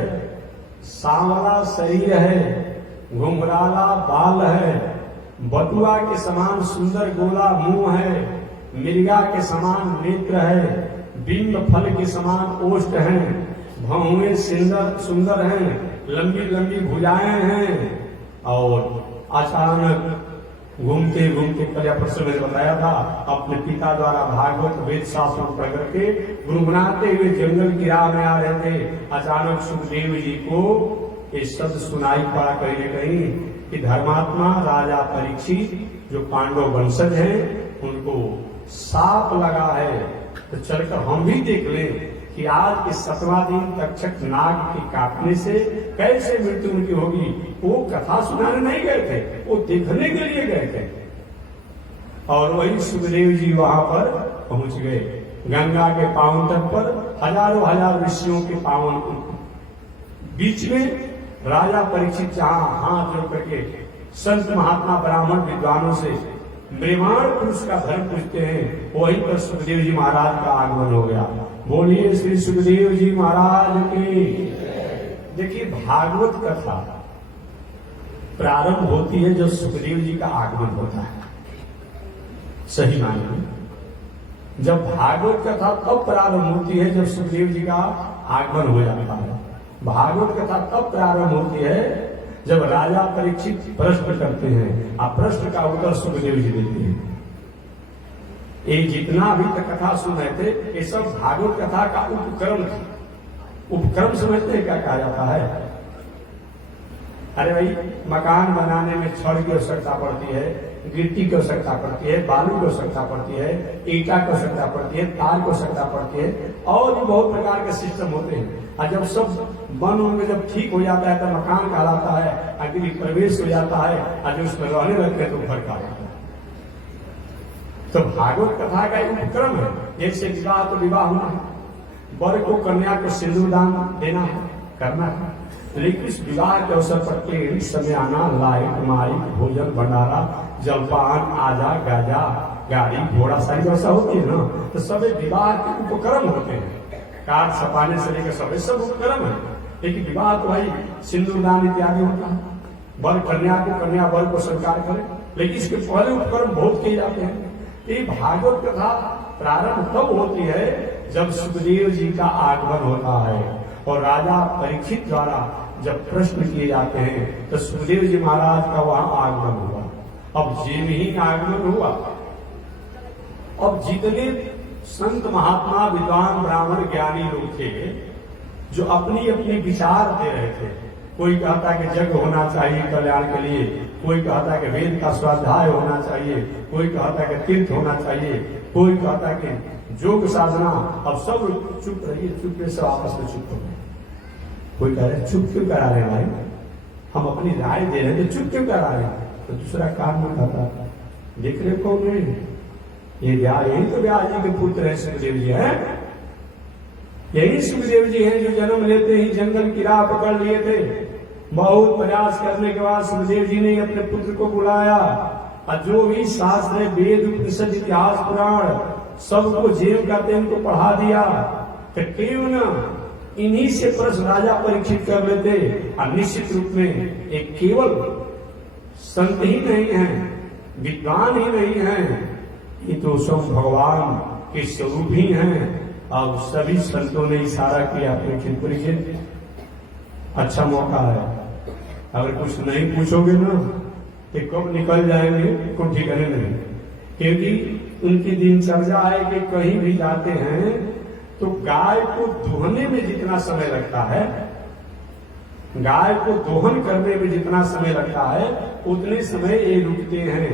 सांवला शरीर है, घुंघराला बाल है, बटुआ के समान सुंदर गोला मुंह है, मिर्गा के समान नेत्र है, बिंब फल के समान ओष्ठ हैं, भौहें सुंदर हैं, लंबी लंबी भुजाएं हैं, और अचानक घूमते घूमते कल परसों मैंने बताया था, अपने पिता द्वारा भागवत वेद शास्त्र पढ़ करके गुनगुनाते हुए जंगल की राह में आ रहे थे। अचानक सुखदेव जी को ये शब्द सुनाई पड़ा कहीं न कहीं कि धर्मात्मा राजा परीक्षित जो पांडव वंशज हैं उनको साप लगा है, तो चलकर हम भी देख लें कि आज के 7वां दिन तक्षक नाग के काटने से कैसे मृत्यु उनकी होगी। वो कथा सुनाने नहीं गए थे, वो देखने के लिए गए थे। और वही सुखदेव जी वहां पर पहुंच गए। गंगा के पावन तट पर हजारों हजार ऋषियों के पावन बीच में राजा परीक्षित जहां हाथ जोड़ करके संत महात्मा ब्राह्मण विद्वानों से ब्राह्मण पुरुष का धर्म पूछते हैं, वहीं पर सुखदेव जी महाराज का आगमन हो गया। बोलिए श्री सुखदेव जी महाराज की। देखिए, भागवत कथा प्रारंभ होती है जब सुखदेव जी का आगमन होता है। सही माने में जब भागवत कथा तब प्रारंभ होती है जब सुखदेव जी का आगमन हो जाता है। भागवत कथा तब प्रारंभ होती है जब राजा परीक्षित प्रश्न करते हैं और प्रश्न का उत्तर सुखदेव जी देते हैं। ये जितना भी तक कथा सुन रहे थे ये सब भागवत कथा का उपक्रम था। उपक्रम समझते हैं क्या कहा जाता है? अरे भाई, मकान बनाने में छड़ की आवश्यकता पड़ती है, गिट्टी की आवश्यकता पड़ती है, बालू की आवश्यकता पड़ती है, ईटा की आवश्यकता पड़ती है, तार की आवश्यकता पड़ती है, और भी बहुत प्रकार के सिस्टम होते हैं। और जब सब बन होंगे, जब ठीक हो जाता है तो मकान कहलाता है, अग्नि प्रवेश हो जाता है, और जब उसमें रहने लगते हैं तो घर कहलाता है। तो भागवत कथा का एक उपक्रम है। जैसे विवाह तो विवाह होना है, वर को कन्या को सिंदूर दान देना है, करना है, लेकिन इस विवाह के अवसर पर टेंट, समियाना, लाइट, माइक, भोजन, भंडारा, जलपान, आजा, गाजा, गाड़ी, घोड़ा, सारी व्यवस्था होती है ना। तो सभी विवाह के उपक्रम होते हैं, कार छपाने से लेकर सब उपक्रम है। लेकिन विवाह तो भाई सिंदूर दान इत्यादि होता है, वर कन्या को, कन्या वर को स्वीकार करे, लेकिन इसके पहले उपक्रम बहुत किए जाते हैं। ये भागवत कथा प्रारंभ तब होती है जब सुखदेव जी का आगमन होता है और राजा परीक्षित द्वारा जब प्रश्न किए जाते हैं तो सुखदेव जी महाराज का वहां आगमन हुआ। अब जिन ही आगमन हुआ, अब जितने संत महात्मा विद्वान ब्राह्मण ज्ञानी लोग थे जो अपनी अपनी विचार दे रहे थे, कोई कहता कि यज्ञ होना चाहिए कल्याण के लिए, कोई कहता कि वेद का स्वाध्याय होना चाहिए, कोई कहता कि तीर्थ होना चाहिए, कोई कहता कि योग साधना। अब सब चुप रहिए, चुप सब आपस में चुप हो गए। कोई कह रहे चुप क्यों करा रहे भाई, हम अपनी राय दे रहे थे, चुप क्यों करा रहे? तो दूसरा काम में कहता, देख रहे कौन है ये? यही तो व्यास जी के पुत्र है, सुखदेव जी है। यही सुखदेव जी हैं जो जन्म लेते ही जंगल की राह पकड़ लिए थे। बहुत प्रयास करने के बाद सुखदेव जी ने अपने पुत्र को बुलाया और जो भी शास्त्र, वेद, उपनिषद, इतिहास, पुराण सबको जेब का तेल को पढ़ा दिया। तो क्यों न इन्हीं से प्रश्न राजा परीक्षित कर लेते। और निश्चित रूप में एक केवल संत ही नहीं है, विद्वान ही नहीं है, ये तो सब भगवान के स्वरूप ही हैं। और सभी संतों ने इशारा किया परीक्षित, अच्छा मौका है, अगर कुछ नहीं पूछोगे ना तो कब निकल जाएंगे कोई ठिकाने नहीं। क्योंकि उनकी दिनचर्या है कि कहीं भी जाते हैं तो गाय को दोहने में जितना समय लगता है, गाय को दोहन करने में जितना समय लगता है उतने समय ये रुकते हैं।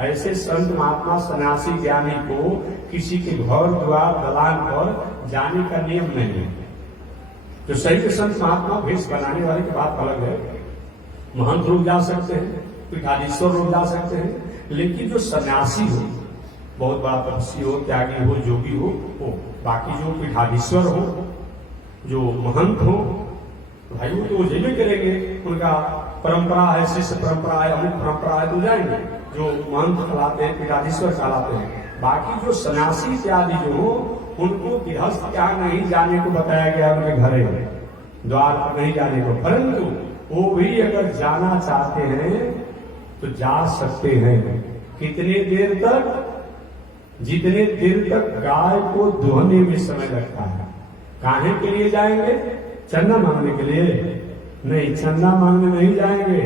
ऐसे संत महात्मा सन्यासी ज्ञानी को किसी के घर द्वार दलान पर जाने का नियम नहीं है। जो सही के संत महात्मा भेष बनाने वाले की बात अलग है, महंत लोग जा सकते हैं, पीठाधीश्वर लोग जा सकते हैं, लेकिन जो सन्यासी हो, बहुत बड़ा तपस्वी हो, त्यागी हो, जोगी हो, बाकी जो पीठाधीश्वर हो, जो महंत हो, भाई वो तो जैसे करेंगे, उनका परंपरा है, शिष्य परंपरा है, अमुक परंपरा है, तो जाएंगे। जो महंत कहलाते हैं, पीठाधीश्वर कहलाते हैं। बाकी जो सन्यासी इत्यादि जो हो, उनको गृहस्थ क्या नहीं जाने को बताया गया, उनके घरे द्वार पर नहीं जाने को, परंतु वो भी अगर जाना चाहते हैं तो जा सकते हैं। कितने देर तक? जितने देर तक गाय को दोहने में समय लगता है। काहे के लिए जाएंगे? चंदा मांगने के लिए नहीं, चंदा मांगने नहीं जाएंगे।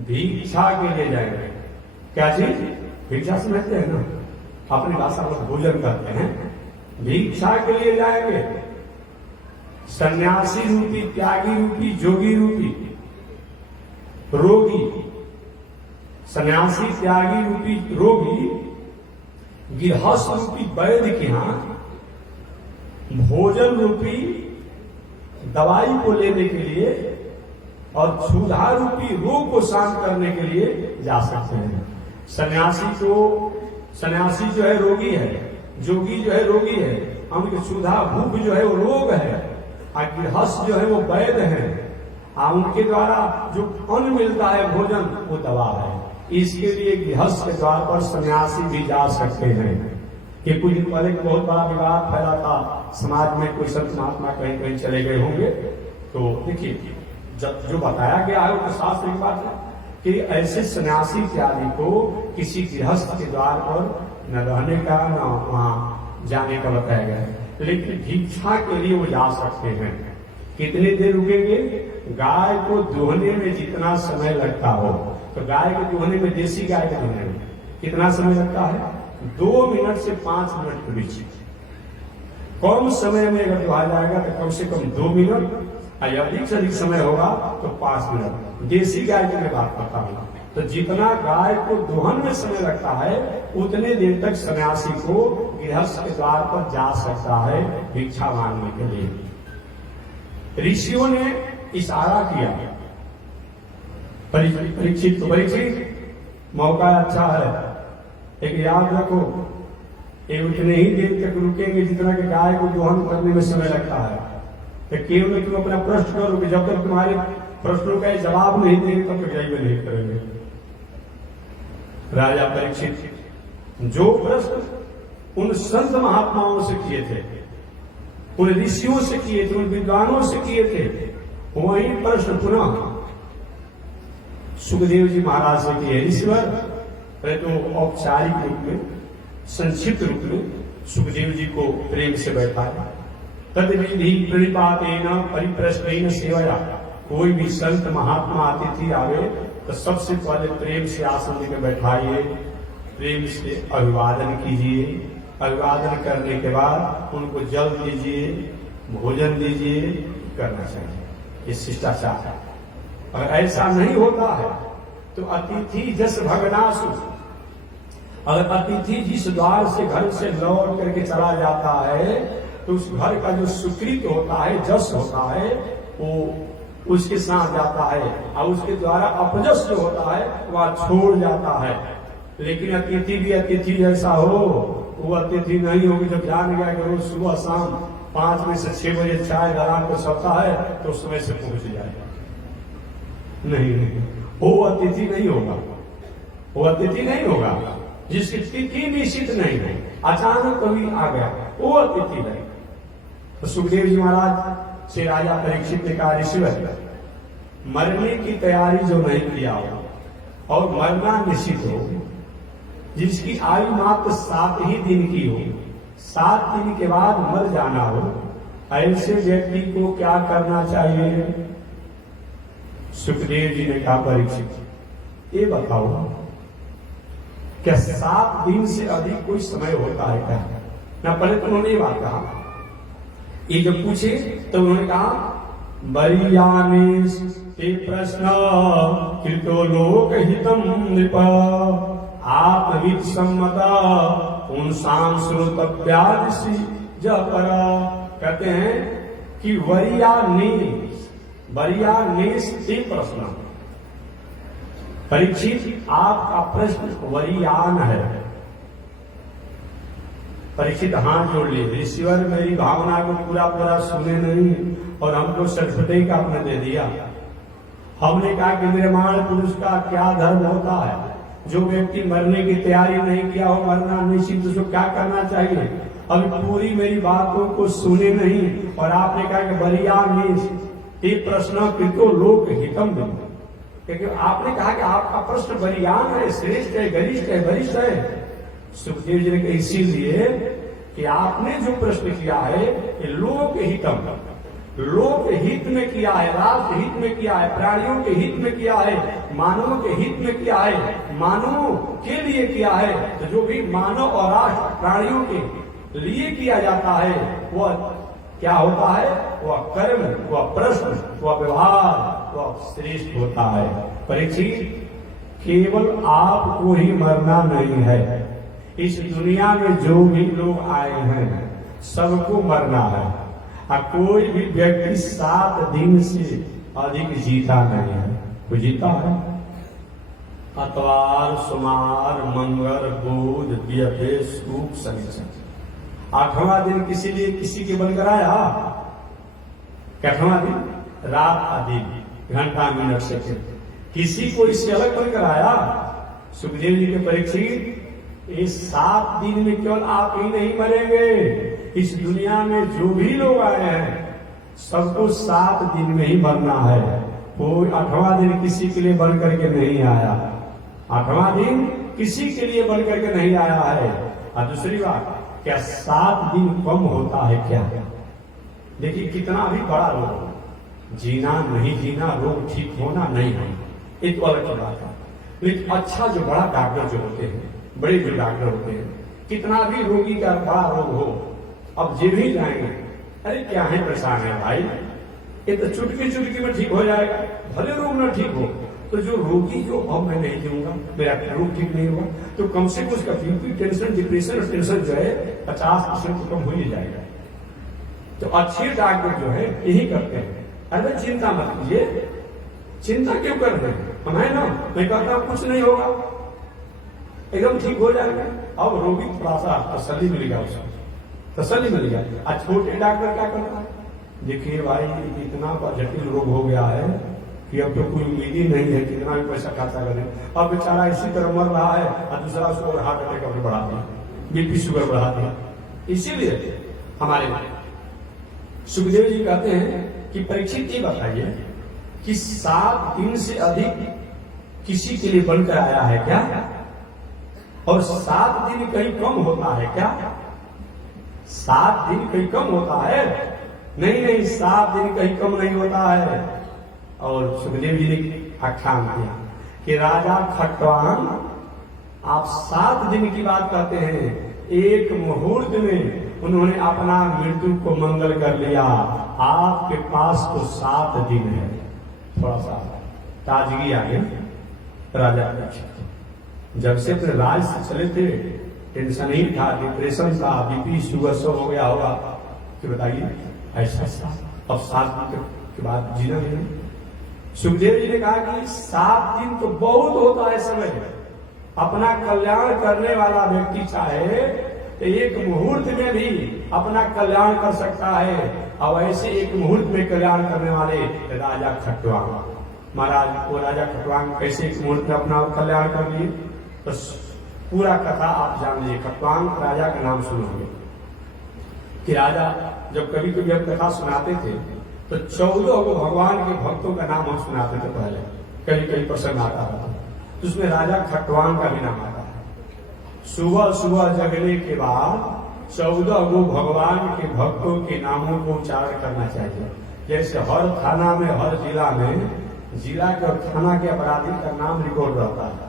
भिक्षा के लिए जाएंगे। क्या चीज? भिक्षा समझते हैं ना, अपनी भाषा में भोजन करते हैं। भिक्षा के लिए जाएंगे। सन्यासी रूपी, त्यागी रूपी, जोगी रूपी, रोगी, सन्यासी, त्यागी रूपी रोगी, गृहस्थ रूपी वैद्य के यहां भोजन रूपी दवाई को लेने के लिए और क्षुधा रूपी रोग को शांत करने के लिए जा सकते हैं। सन्यासी जो है रोगी है, जोगी जो है रोगी है, उनकी क्षुधा भूख जो है वो रोग है, और गृहस्थ जो है वो वैद्य है, और उनके द्वारा जो अन्न मिलता है भोजन वो दवा है। इसके लिए गृहस्थ के द्वार पर सन्यासी भी जा सकते हैं। कि कुछ दिन पहले बहुत बड़ा विवाद फैला था समाज में, कोई संत महात्मा कहीं कहीं चले गए होंगे। तो देखिए जो बताया गया है वो शास्त्र की बात है कि ऐसे सन्यासी त्यागी को किसी गृहस्थ के द्वार पर न रहने का न वहां जाने का बताया गया है। लेकिन भिक्षा के लिए वो जा सकते हैं। कितनी देर रुकेंगे? गाय को दुहने में जितना समय लगता हो, तो गाय को दुहने में, देसी गाय को दुहने में कितना समय लगता है? 2 मिनट से 5 मिनट के बीच। कम समय में अगर दुहा जाएगा तो कम से कम 2 मिनट, और अधिक से अधिक समय होगा तो 5 मिनट। देसी गाय की मैं बात करता हूं। तो जितना गाय को दोहन में समय लगता है उतने देर तक सन्यासी को गृहस्थ के द्वार पर जा सकता है भिक्षा मांगने के लिए। ऋषियों ने इशारा किया, परीक्षित मौका अच्छा है, एक याद रखो, ये उतने ही देर तक रुकेंगे जितना कि गाय को दोहन करने में समय लगता है। तो केवल तुम अपना प्रश्न करो कि जब तक तुम्हारे प्रश्नों का जवाब नहीं देंगे तब तक यही नहीं करेंगे। राजा परीक्षित जो प्रश्न उन संत महात्माओं से किए थे, उन ऋषियों से किए थे, उन विद्वानों से किए थे, वही प्रश्न पुनः सुखदेव जी महाराज से किए। ईश्वर पहले तो औपचारिक रूप में, संक्षिप्त रूप में सुखदेव जी को प्रेम से बैठाया। तद विधि प्रणिपातेन परिप्रश्नेन सेवया। कोई भी संत महात्मा अतिथि आवे तो सबसे पहले प्रेम से आसन लेकर बैठाइए, प्रेम से अभिवादन कीजिए। अभिवादन करने के बाद उनको जल दीजिए, भोजन दीजिए, करना चाहिए। ये शिष्टाचार है। अगर ऐसा नहीं होता है तो अतिथि जस भगनासु, अगर अतिथि जिस द्वार से घर से लौट करके चला जाता है तो उस घर का जो सुकृत होता है, जस होता है, वो उसके साथ जाता है, और उसके द्वारा अपजस जो होता है वह छोड़ जाता है। लेकिन अतिथि भी अतिथि जैसा हो, वो अतिथि नहीं होगी जब जान गया कि रोज सुबह शाम 5 बजे से 6 बजे चाय लगा को सकता है तो समय से पहुंच जाएगा। नहीं, वो अतिथि नहीं होगा, वो अतिथि नहीं होगा जिसकी तिथि निश्चित नहीं है, अचानक कभी आ गया, वो अतिथि नहीं। तो सुखदेव जी महाराज से राजा परीक्षित ने कहा, ऋषिवर मरने की तैयारी जो नहीं किया हो और मरना निश्चित हो, जिसकी आयु मात्र 7 ही दिन की हो, 7 दिन के बाद मर जाना हो, ऐसे व्यक्ति को क्या करना चाहिए? सुखदेव जी ने कहा, परीक्षित ये बताओ क्या 7 दिन से अधिक कोई समय होता है क्या? ना पहले तो उन्होंने ये बात कहा, ये जब पूछे तो उन्होंने कहा, बरियाने ते प्रश्न कृतो लोक हितम नृप आत्मविद सम्मता पुंसाम श्रोतव्यादिशी जपरा। कहते हैं कि वरियानेश ते प्रश्न। परीक्षित आपका प्रश्न वरियान है। परीक्षित हाथ जोड़ लिए, ईश्वर मेरी भावना को पूरा सुने नहीं और हमको सरस्वती का आपने दे दिया। हमने कहा कि निर्माण पुरुष का क्या धर्म होता है? जो व्यक्ति मरने की तैयारी नहीं किया हो, मरना निश्चित, उसको क्या करना चाहिए? अभी पूरी मेरी बातों को सुने नहीं और आपने कहा कि बरियानेश ते प्रश्न कृतो लोक हितम। क्योंकि आपने कहा कि आपका प्रश्न बरियान है, श्रेष्ठ है, गरिष्ठ है, वरिष्ठ है। सुखदेव जी ने कहा इसीलिए कि आपने जो प्रश्न किया है ये लोक हितम, लोक हित में किया है, राष्ट्र हित में किया है, प्राणियों के हित में किया है, मानवों के हित में किया है, मानवों के लिए किया है, तो जो भी मानव और राष्ट्र प्राणियों के लिए किया जाता है वह क्या होता है? वह कर्म, वह प्रश्न, वह व्यवहार, वह श्रेष्ठ होता है। परीक्षित, केवल आपको ही मरना नहीं है, इस दुनिया में जो भी लोग आए हैं सबको मरना है। कोई भी व्यक्ति 7 दिन से अधिक जीता नहीं है। कोई जीता है? अतवार, सोमवार, मंगल, बुध, बृहस्पति, शुक्र, शनिचर। 8वां दिन किसी लिए किसी के बनकर आया? 8वां दिन रात का दिन, घंटा, मिनट, सेकंड, किसी को इससे अलग बनकर आया? सुखदेव जी के परीक्षित, इस 7 दिन में केवल आप ही नहीं मरेंगे, इस दुनिया में जो भी लोग आए हैं सबको 7 दिन में ही मरना है। कोई 8वां दिन किसी के लिए बन करके नहीं आया, 8वां दिन किसी के लिए बन करके नहीं आया है। और दूसरी बात, क्या 7 दिन कम होता है क्या? देखिए, कितना भी बड़ा रोग, जीना नहीं जीना, रोग ठीक होना नहीं होना, एक अलग की बात है। लेकिन अच्छा जो बड़ा डॉक्टर जो होते हैं, बड़े जो डॉक्टर होते हैं, कितना भी रोगी का बड़ा रोग हो, अब जे भी जाएंगे, अरे क्या है, परेशान है भाई, ये तो चुटकी चुटकी में ठीक हो जाएगा, भले रोग ना ठीक हो। तो जो रोगी जो अब मैं नहीं दूंगा, मेरा रोग ठीक नहीं हुआ, तो कम से कम उसका बीपी, टेंशन, डिप्रेशन और टेंशन जो है 50% कम हो ही जाएगा। तो अच्छे डॉक्टर जो है यही करते हैं, अरे चिंता मत कीजिए, चिंता क्यों कर रहे हैं, हम है ना, मैं कहता हूं कुछ नहीं होगा, एकदम ठीक हो जाएगा। अब रोगी थोड़ा सा तसल्ली मिलेगा, उसको तसल्ली मिलेगा। आज छोटे डॉक्टर क्या करता है? देखिए भाई, इतना जटिल रोग हो गया है कि अब तो कोई उम्मीद ही नहीं है, कितना भी पैसा खाता करें। अब बेचारा इसी तरह मर रहा है और दूसरा उसको और हार्ट अटैक अपने बढ़ा दिया, बीपी शुगर बढ़ा दिया। इसीलिए हमारे सुखदेव जी कहते हैं कि परीक्षित ये बताइए कि 7 दिन से अधिक किसी के लिए बनकर आया है क्या? और 7 दिन कहीं कम होता है क्या? 7 दिन कहीं कम होता है? नहीं नहीं, 7 दिन कहीं कम नहीं होता है। और सुखदेव जी ने आख्यान दिया कि राजा खट्वांग, आप 7 दिन की बात कहते हैं, एक मुहूर्त में उन्होंने अपना मृत्यु को मंगल कर लिया। आपके पास तो 7 दिन है। थोड़ा सा ताजगी आ गई। राजा परीक्षित जब से अपने राज से चले थे, टेंशन ही था, डिप्रेशन था, बीपी शुगर सब हो गया होगा कि बताइए ऐसा। अब 7 दिन के बाद जीना नहीं। सुखदेव जी ने कहा कि 7 दिन तो बहुत होता है समय। अपना कल्याण करने वाला व्यक्ति चाहे तो एक मुहूर्त में भी अपना कल्याण कर सकता है। अब ऐसे एक मुहूर्त में कल्याण करने वाले राजा खट्वांग महाराज, वो राजा खट्वांग कैसे एक मुहूर्त में अपना कल्याण कर लिए, तो पूरा कथा आप जान लीजिए। खट्वांग राजा का नाम सुनोगे कि राजा जब कभी कभी हम कथा सुनाते थे तो 14 को भगवान के भक्तों का नाम हम सुनाते थे। पहले कहीं कहीं प्रसंग आता था तो उसमें राजा खट्वांग का भी नाम आता है। सुबह सुबह जगने के बाद 14 को भगवान के भक्तों के नामों को उच्चारण करना चाहिए। जैसे हर थाना में, हर जिला में, जिला के और थाना के अपराधी का नाम रिकॉर्ड रहता है।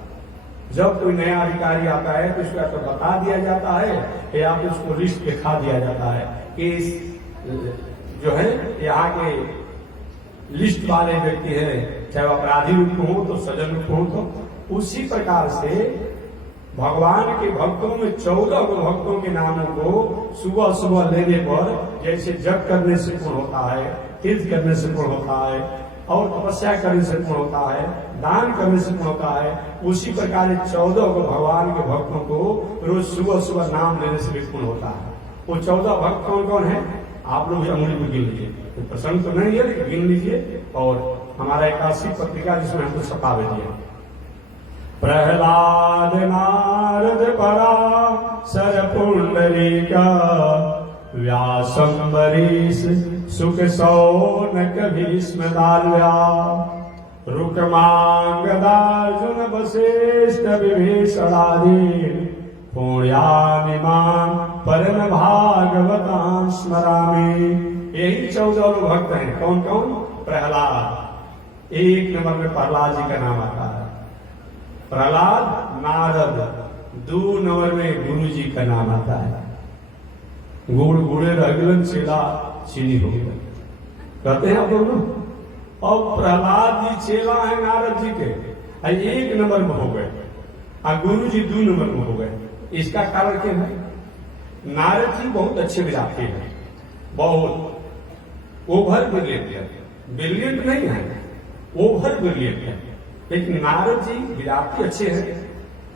जब कोई नया अधिकारी आता है तो उसको तो बता दिया जाता है या फिर उसको लिस्ट दिखा दिया जाता है कि जो है यहाँ के लिस्ट वाले व्यक्ति हैं, चाहे वो अपराधी रूप में हो तो सज्जन रूप हो। तो उसी प्रकार से भगवान के भक्तों में 14 भक्तों के नामों को सुबह सुबह लेने पर जैसे जप करने से पूर्ण होता है, तीर्थ करने से पूर्ण होता है और तपस्या करने से पूर्ण होता है, दान करने से पूर्ण होता है, उसी प्रकार 14 को भगवान के भक्तों को रोज सुबह सुबह नाम लेने से भी पूर्ण होता है। वो 14 भक्त कौन कौन है? आप लोग अंगुली में गिन लीजिए, तो प्रसंग तो नहीं है लेकिन गिन लीजिए। और हमारा 81 पत्रिका जिसमें हमको छपा दिया। प्रहलाद, नारद, पराशर, पुंडरीका, व्यासंबरीश, सुख, शौनक, भीष्म, दाल्या, रुक्मांगदार्जुन, वशिष्ठ, विभीषण आदि पुण्यामिमां परम भागवतां स्मरामि। यही 14 लोग भक्त हैं। कौन कौन? प्रहलाद, 1 नंबर में प्रहलाद जी का नाम आता है। प्रहलाद, नारद, 2 नंबर में गुरु जी का नाम आता है। गुड़ गुड़े रगलन चेला चीनी हो गया, कहते हैं आप लोग। और प्रहलाद जी चेला है नारद जी के, 1 नंबर में हो गए, और गुरु जी 2 नंबर में हो गए। इसका कारण क्या है? नारद जी बहुत अच्छे विद्यार्थी हैं, बहुत ओवर ब्रिलियंट है, ब्रिलियंट नहीं है, ओवर ब्रिलियंट है। लेकिन नारद जी विद्यार्थी अच्छे हैं,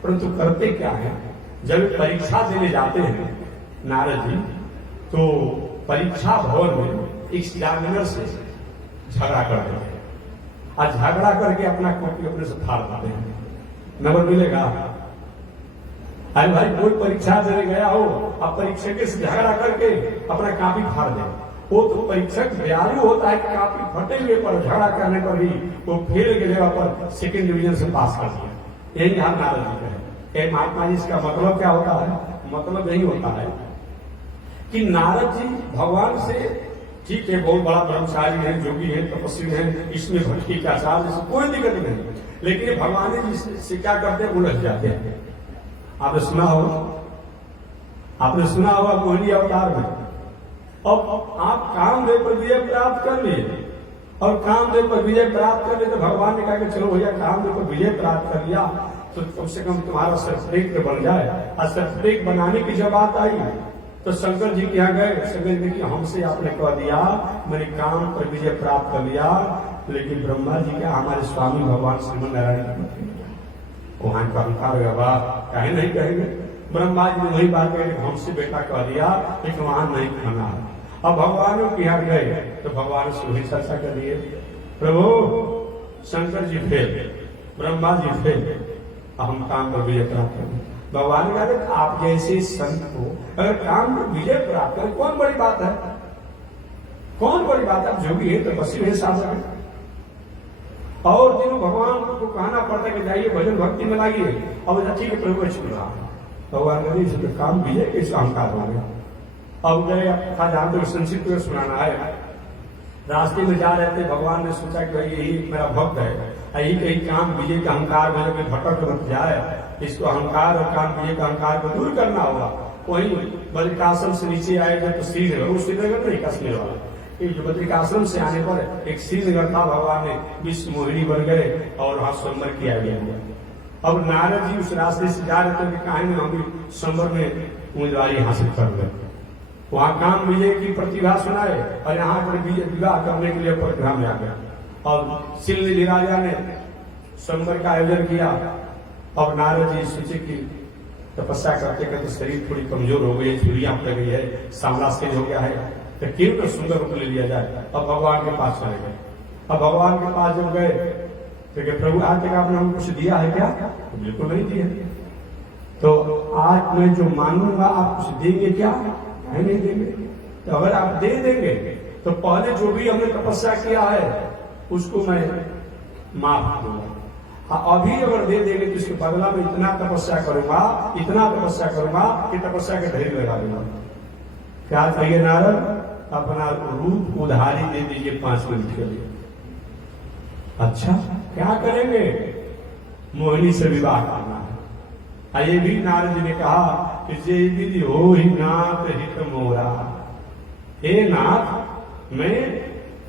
परंतु करते क्या है, जब परीक्षा देने जाते हैं नारद जी, तो परीक्षा भवन में एग्जामिनर से झगड़ा कर देते हैं, और झगड़ा करके अपना कॉपी अपने से फाड़ देते हैं। नंबर मिलेगा? अरे भाई, कोई परीक्षा देने गया हो, अब परीक्षक से झगड़ा करके अपना कॉपी फाड़ दे, वो तो परीक्षक दयालु होता है कि कॉपी फटे हुए पर झगड़ा करने पर भी वो फेल के जगह पर 2nd डिवीजन से पास कर दिया। यही हाल नारद जी का है। महात्मा जी, इसका मतलब क्या होता है? मतलब यही होता है कि नारद जी भगवान से, ठीक है, बहुत बड़ा ब्रह्मचारी है, जोगी है, तपस्वी है, इसमें भक्ति का आचार, कोई दिक्कत नहीं, लेकिन भगवान जी से क्या करते हैं? उलझ जाते हैं। आपने सुना होगा मोहिनी अवतार में, अब आप कामदेव पर विजय प्राप्त कर लिए, और कामदेव पर विजय प्राप्त कर लिए तो भगवान ने कहा कि चलो भैया, कामदेव पर विजय प्राप्त कर लिया तो कम से कम तुम्हारा सर्टिफिकेट बन जाए। और सर्टिफिकेट बनाने की जब बात आई तो शंकर जी के यहाँ गए। शंकर जी ने हमसे आपने कह दिया मैंने काम पर विजय प्राप्त कर लिया, लेकिन ब्रह्मा जी के हमारे स्वामी भगवान श्रीमन नारायण वहां का अहंकार व्यवहार कहे नहीं कहेंगे। ब्रह्मा जी ने वही बात कही, हमसे बेटा कह दिया लेकिन वहां नहीं खाना है। अब भगवानों के यहाँ गए तो भगवान से वही चर्चा कर दिए, प्रभु शंकर जी फेल, ब्रह्मा जी फेल, हम काम पर विजय प्राप्त करें। भगवान ने कहा आप जैसे संत को अगर काम पर विजय प्राप्त करें, कौन बड़ी बात है? कौन बड़ी बात है? जोगी है, तपस्वी है, साधक है, और दिनों भगवान को कहना पड़ता है कि जाइए भजन भक्ति में लागिए। अब ठीक है प्रभु छुड़ रहा है, भगवान ने तो काम विजय कैसे अहंकार हो गया। अब गए था जहां तक संक्षिप्त में सुनाना है, रास्ते में जा रहे थे, भगवान ने सोचा कि भाई यही मेरा भक्त है, यही कहीं काम विजय का अहंकार में भटक मत जाए, इसको अहंकार और काम विजय का अहंकार को दूर करना होगा। वही बद्रिकाश्रम से नीचे आए थे तो श्रीनगर नहीं, कश्मीर वाला, जो बद्रिकाश्रम से आने पर एक श्रीनगर था, भगवान ने विश्व मोहिनी बन गए और वहां स्वयंवर किया गया। अब नारद जी उस रास्ते से जा रहे थे, कहा हम भी स्वयंवर में उम्मीदवारी हासिल कर गए, वहां काम विजय की प्रतिभा सुनाए और यहाँ पर विवाह करने के लिए परिक्रमा में आ गया। और सिल्ली राजा ने स्वयंवर का आयोजन किया। अब नारद जी सोचे कि तपस्या करते करते शरीर थोड़ी कमजोर हो गई, झुर्रियां पड़ गई है, सांवला स्टेज हो गया है, तो क्यों तो सुंदर रूप ले लिया जाए। अब भगवान के पास चले गए। अब भगवान के पास जब गए तो प्रभु आज तक आपने हमको कुछ दिया है क्या? तो बिल्कुल नहीं दिया। तो आज मैं जो मांगूंगा आप कुछ देंगे क्या? नहीं देंगे। तो अगर आप दे देंगे तो पहले जो भी हमने तपस्या किया है उसको मैं माफ दूंगा, अभी अगर दे देंगे तो इसके बदला में इतना तपस्या करूंगा, इतना तपस्या करूंगा कि तपस्या के ढेर लगा दूंगा। क्या चाहिए नारद? अपना रूप उधारी दे दीजिए 5 मिनट के लिए। अच्छा क्या करेंगे? मोहिनी से विवाह करना है। ये भी नारद जी ने कहा कि जे विधि हो ही नाथ हित मोरा, हे नाथ मैं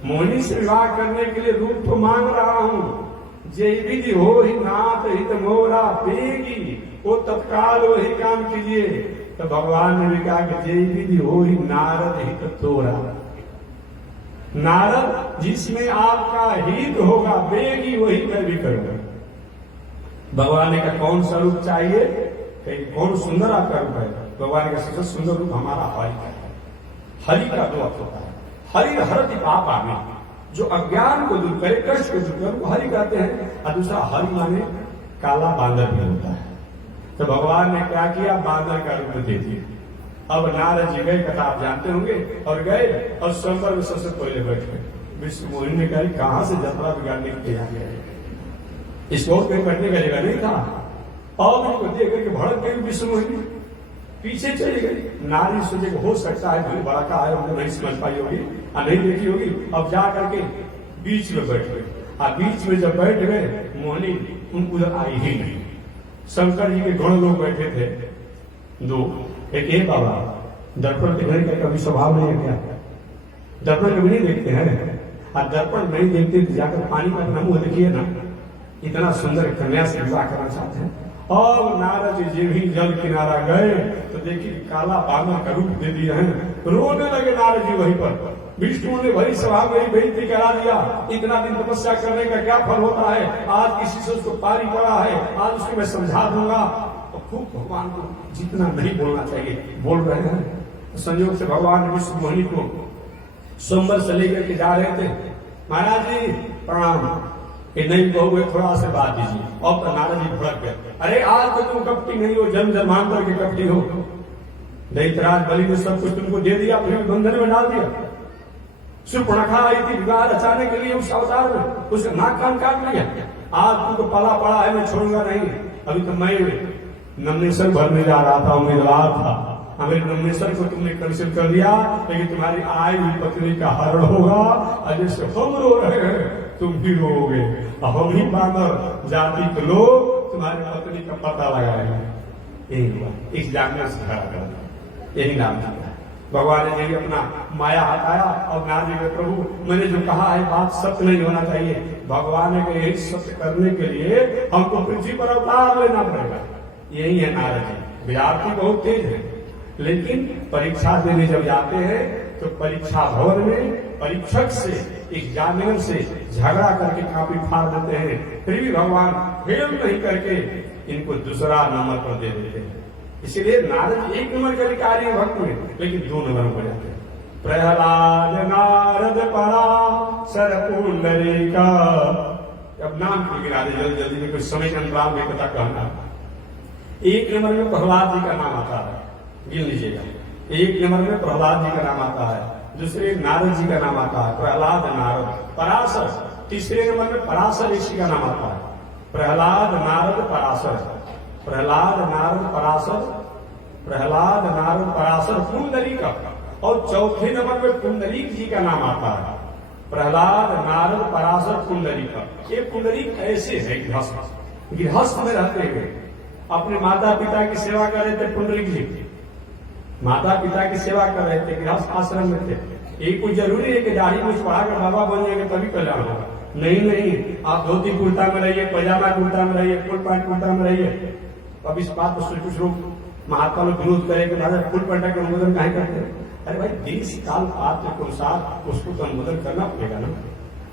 मोहिनी से विवाह करने के लिए रूप तो मांग रहा हूं, जे विधि हो ही नाथ हित मोरा पेगी, वो तत्काल वही काम कीजिए। तो भगवान ने भी कहा कि जे विधि हो ही नारद हित तोरा, नारद जिसमें आपका हित होगा बेगी वही मैं भी करूंगा। भगवान ने कहा कौन सा रूप चाहिए? कौन सुंदर आपका रूप है? भगवान का सबसे सुंदर रूप हमारा हरि का है। हरि का दो अर्थ होता है, हरि हरति पाप आगे, जो अज्ञान को दूर करे, कष्ट को दूर करे, वो हरि कहते हैं। और दूसरा हरि माने काला बांदर भी होता है। तो भगवान ने क्या किया? बांदर का रूप दे दिया। अब नारद जी गए, कथा आप जानते होंगे, और गए और स्वयंवर में सबसे पहले बैठ गए। विश्व मोहिनी ने कहा कहां से जतरा बिगाड़ने के लिए आ गया, इसको कहीं बैठने का जगह नहीं था। और उनको देख करके भड़क गई विश्व मोहिनी, पीछे चली गई। नारी सोचे हो सकता है भाई बड़ा का है, उनको नहीं समझ पाई होगी और नहीं देखी होगी। अब जा करके बीच में बैठ गए, और बीच में जब बैठ गए मोहनी उनको उधर आई ही नहीं। शंकर जी के गण लोग बैठे थे दो, एक बाबा दर्पण के का कभी स्वभाव नहीं है क्या? दर्पण कभी नहीं देखते हैं, और दर्पण नहीं देखते तो जाकर पानी का अपना मुंह देखिए ना। इतना सुंदर कन्या से विवाह करना चाहते हैं। और नारद जी भी जल किनारा गए तो देखिए काला बानर का रूप दे दिया है, रोने लगे नारद जी वहीं पर। विष्णु ने वही सभा में बेइज्जती करा दिया। इतना दिन तपस्या करने का क्या फल होता है? आज किसी से उसको पारी पड़ा है, आज उसको मैं समझा दूंगा। तो खूब भगवान को जितना नहीं बोलना चाहिए बोल रहे हैं। संयोग से भगवान विष्णु मोहिनी को सोमवार से लेकर के जा रहे थे। महाराज जी प्रणाम, ये नहीं कहोगे थोड़ा से बात दीजिए। और तो नारद जी भड़क गए, अरे आज तो तुम कपटी नहीं हो, जन्म जन्मांतर के कपटी हो। दैत्यराज बलि ने सब कुछ तुमको दे दिया, फिर बंधन में डाल दिया। शूर्पणखा आई थी विवाह रचाने के लिए उस अवतार में, उसे नाक कान काट लिया। आज तुमको पला पड़ा है, मैं छोड़ूंगा नहीं। अभी तो मैं नमनेश्वर भरने जा रहा था, उम्मीदवार था। हमें नमनेश्वर को तुमने कैंसिल कर दिया, लेकिन तुम्हारी आई हुई पत्नी का हरण होगा। और जैसे हम रो रहे हैं तुम भी रोगे, हम ही बानर जाति के लोग तुम्हारी पत्नी का पता लगाएंगे। यही हुआ, इस जानने से खड़ा कर, यही नाम था। भगवान ने यही अपना माया हटाया और नाम जी प्रभु मैंने जो कहा है बात सत्य नहीं होना चाहिए। भगवान ने यही सत्य करने के लिए हमको पृथ्वी पर अवतार लेना पड़ेगा। यही है नारद जी। विद्यार्थी बहुत तेज है, लेकिन परीक्षा देने जब जाते हैं तो परीक्षा भवन में परीक्षक से एग्जामिनर से झगड़ा करके काफी फाड़ देते हैं, फिर भी भगवान फेल नहीं करके इनको दूसरा नंबर पर दे देते हैं। इसलिए नारद एक नंबर के अधिकारी है भक्त में, लेकिन 2 नंबर हो जाते हैं। प्रहलाद नारद पराशर पुंडरीका। अब नाम क्यों गिरा दे जल्दी जल्दी में, कुछ समय के अंतराल में पता कहना। 1 नंबर में प्रहलाद जी का नाम आता है, गिन लीजिएगा। 1 नंबर में प्रहलाद जी का नाम आता है, दूसरे नारद जी का नाम आता है, प्रहलाद नारद। पराशर तीसरे नंबर में पराशर ऋषि का नाम आता है। प्रहलाद नारद पराशर, प्रहलाद नारद पराशर, प्रहलाद नारद पराशर पुंडरीक। और चौथे नंबर में पुंडरीक जी का नाम आता है, प्रहलाद नारद पराशर पुंडरीक। ये पुंडरीक ऐसे है गृहस्थ, गृहस्थ में रहते हुए अपने माता पिता की सेवा कर रहे थे। पुंडरीक जी माता पिता की सेवा कर रहे थे, गृहस्थ आश्रम में थे। ये कोई जरूरी है कि दाढ़ी मुझ पढ़ाकर बाबा बन जाएंगे तभी कल्याण होगा। नहीं नहीं, आप धोती कुर्ता में रहिए, पैजामा कुर्ता में रहिए, फुल पैंट कुर्ता में रहिए। अब इस बात पर कुछ लोग महात्मा लोग विरोध करेंगे, दादा फुल पैंट का अनुमोदन काहे करते हैं? अरे भाई देश काल पात्र के अनुसार उसको तो अनुमोदन करना पड़ेगा ना।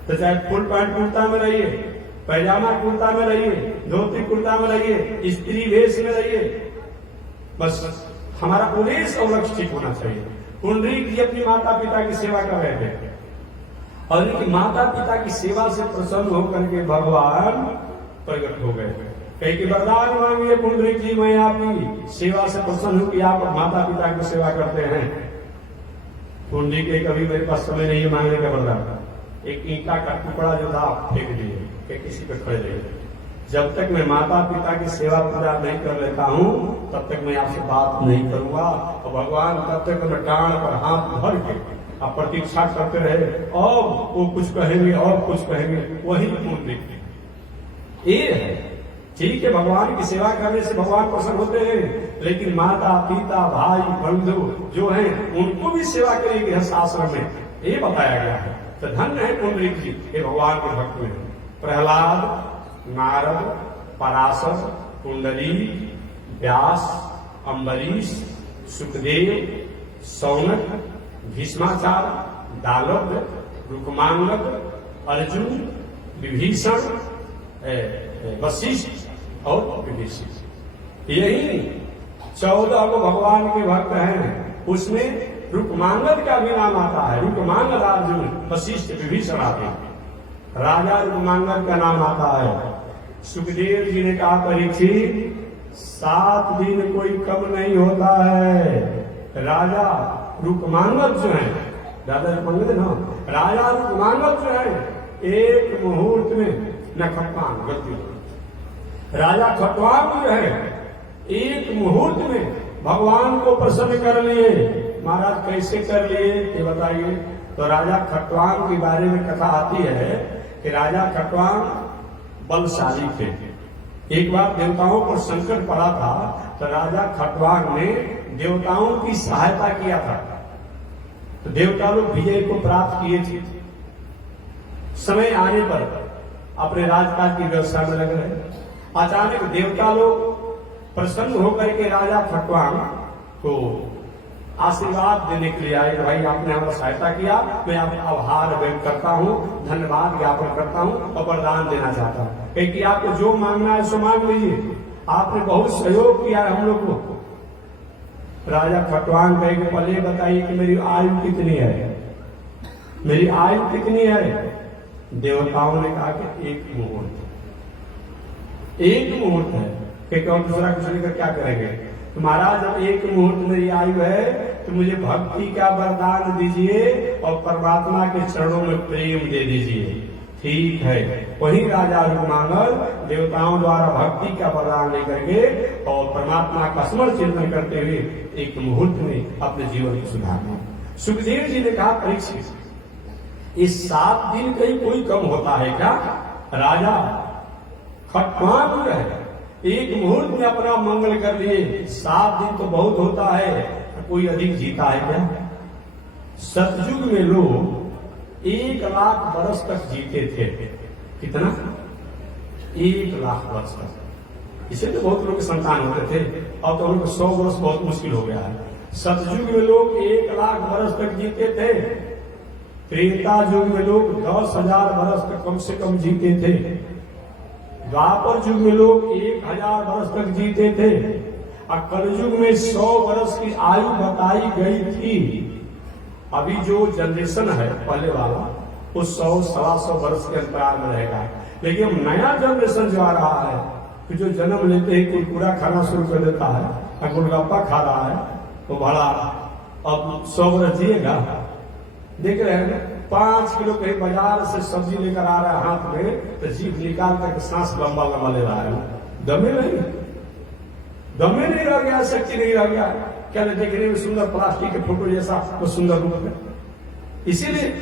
तो चाहे फुल पैंट कुर्ता में रहिए, पैजामा कुर्ता में रहिए, धोती कुर्ता में रहिए, स्त्री वेश में रहिए, बस हमारा उद्देश्य और लक्ष्य ठीक होना चाहिए। पुंडरीक जी अपनी माता पिता की सेवा कर रहे थे, और इनकी माता पिता की सेवा से प्रसन्न होकर के भगवान प्रकट हो गए। कई कि वरदान मांगिए पुंडरीक जी, मैं आपकी सेवा से प्रसन्न हूं कि आप माता पिता की सेवा करते हैं। पुंडरीक के कभी मेरे पास समय नहीं है मांगने का वरदान। एक ईंटा का टुकड़ा जो था फेंक दिए कि किसी पे खड़े रहिए, जब तक मैं माता पिता की सेवा पूजा नहीं कर लेता हूं तब तक मैं आपसे बात नहीं करूंगा। और भगवान तब तक मैं डांड पर हाथ धर के आप प्रतीक्षा करते रहे, और वो कुछ कहेंगे और कुछ कहेंगे, वही पुंडरीक ये है। ठीक है, भगवान की सेवा करने से भगवान प्रसन्न होते हैं, लेकिन माता पिता भाई बंधु जो हैं उनको भी सेवा करिए गृहस्थ आश्रम में, ये बताया गया है। तो धन्य है पुंडरीक जी, ये भगवान के भक्त में। प्रहलाद नारद पराशर पुंडरीक व्यास अम्बरीश सुखदेव सौनक भीष्माचार्य दालव रुक्मांगद अर्जुन विभीषण वशिष्ठ और विभीषण, यही 14 को भगवान के भक्त हैं। उसमें रुक्मांगद का भी नाम आता है, रुक्मांगद अर्जुन वशिष्ठ विभीषण आते हैं। राजा रुक्मांगद का नाम आता है। सुखदेव जी ने कहा परीक्षित 7 दिन कोई कम नहीं होता है। राजा रुक्मांगद जो है, राजा रुक्मांगद ना, राजा रुक्मांगद जो है एक मुहूर्त में न खटवान गलती, राजा खटवान जो है एक मुहूर्त में भगवान को प्रसन्न कर लिए। महाराज कैसे कर लिए ये बताइए। तो राजा खटवांग के बारे में कथा आती है कि राजा खटवांग बलशाली थे। एक बार देवताओं पर संकट पड़ा था तो राजा खटवांग ने देवताओं की सहायता किया था, तो देवता लोग विजय को प्राप्त किए थे। समय आने पर अपने राजकाज की व्यवस्था में लग रहे, अचानक देवता लोग प्रसन्न होकर के राजा खटवांग को आशीर्वाद देने के लिए आए। भाई आपने हमारा सहायता किया, मैं आपका आभार व्यक्त करता हूँ, धन्यवाद ज्ञापन करता हूँ और वरदान देना चाहता हूँ कि आपको जो मांगना है सो मांग लीजिए, आपने बहुत सहयोग किया है हम लोग को। राजा खटवांग कहे कि पहले बताइए कि मेरी आयु कितनी है, मेरी आयु कितनी है। देवताओं ने कहा कि एक मुहूर्त, एक मुहूर्त है। कि और दूसरा कुछ लेकर क्या करेंगे। तो महाराज अब एक मुहूर्त मेरी आयु है तो मुझे भक्ति का वरदान दीजिए और परमात्मा के चरणों में प्रेम दे दीजिए। ठीक है, वही राजा रुक्मांगद देवताओं द्वारा भक्ति का वरदान लेकर के और परमात्मा का स्मरण चिंतन करते हुए एक मुहूर्त में अपने जीवन को सुधारना। सुखदेव जी ने कहा परीक्षित, इस 7 दिन कहीं कोई कम होता है क्या। राजा खटवांग है, एक मुहूर्त में अपना मंगल कर लिए, 7 दिन तो बहुत होता है, कोई अधिक जीता है क्या। सतयुग में लोग 1 लाख वर्ष तक जीते थे। कितना? 1 लाख वर्ष तक। इसे तो बहुत लोग के संतान होते थे, अब तो उनको 100 वर्ष बहुत मुश्किल हो गया है। सतयुग में लोग 1 लाख वर्ष तक जीते थे। त्रेता युग में लोग 10,000 वर्ष तक कम से कम जीते थे। द्वापर युग में लोग 1000 वर्ष तक जीते थे और कलयुग में 100 वर्ष की आयु बताई गई थी। अभी जो जनरेशन है पहले वाला वो 100-125 वर्ष के अंतराल में रहेगा, लेकिन अब नया जनरेशन जो आ रहा है कि जो जन्म लेते ही कुरकुरा खाना शुरू कर देता है और गोलगप्पा खा रहा है तो बड़ा अब 100 वर्ष जिएगा। देख रहे हैं 5 किलो कहीं बाजार से सब्जी लेकर आ रहा है हाथ में तो जीभ निकाल कर सांस लंबा लंबा ले रहा है। दमे नहीं रह गया, शक्ति नहीं रह गया। क्या देखने में सुंदर प्लास्टिक के फोटो जैसा वो सुंदर रूप में, इसीलिए।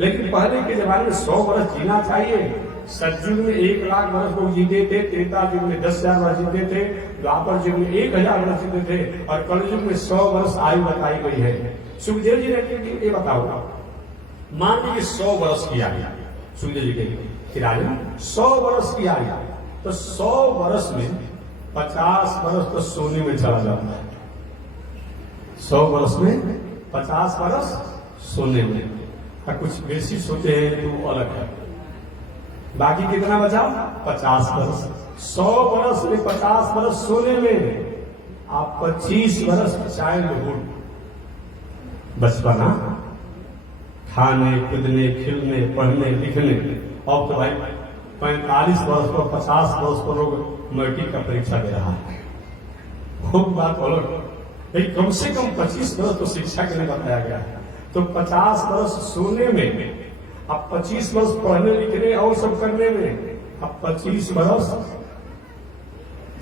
लेकिन पहले के जमाने में 100 वर्ष जीना चाहिए। सतयुग में 1 लाख वर्ष लोग जीते थे, त्रेता युग में 10,000 वर्ष जीते थे, द्वापर युग में 1000 वर्ष जीते थे और कलयुग में 100 वर्ष आयु बताई गई है। सुखदेव जी ने ये बताओ, मान लीजिए 100 वर्ष की आयु सुखदेव जी के राजा 100 वर्ष की आयु, तो 100 वर्ष में 50 वर्ष तो सोने में चला जाता है। 100 वर्ष में 50 वर्ष सोने में, कुछ बेसी सोते हैं तो अलग है। बाकी कितना बचा? 50 वर्ष। 100 वर्ष में 50 वर्ष सोने में, आप 25 वर्ष चाइल्डहुड, बचपना, खाने कूदने खिलने पढ़ने लिखने। अब तो भाई 45 वर्ष पर 50 वर्ष पर लोग मैट्रिक का परीक्षा दे रहा है। वो बात अलग, लेकिन कम से कम 25 वर्ष तो शिक्षा के लिए बताया गया है। तो 50 वर्ष सोने में, अब 25 वर्ष पढ़ने लिखने और सब करने में, अब 25 वर्ष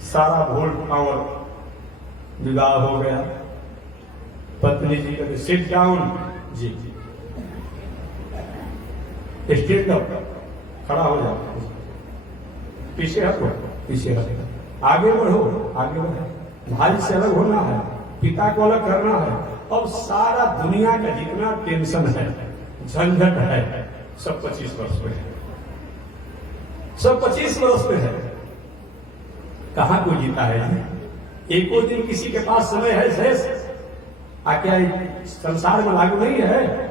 सारा भूल पावर, विवाह हो गया, पत्नी जी का सिट डाउन जी, स्टेट अप, खड़ा हो जाओ, पीछे हटो, पीछे हटो, आगे बढ़ो, आगे बढ़ो, भाई से अलग होना है, पिता को अलग करना है। अब सारा दुनिया का जितना टेंशन है, झंझट है, सब 25 वर्ष पे है, सब 25 वर्ष पे है। कहां कोई जीता है? एको दिन किसी के पास समय है शेष? क्या संसार में लागू नहीं है?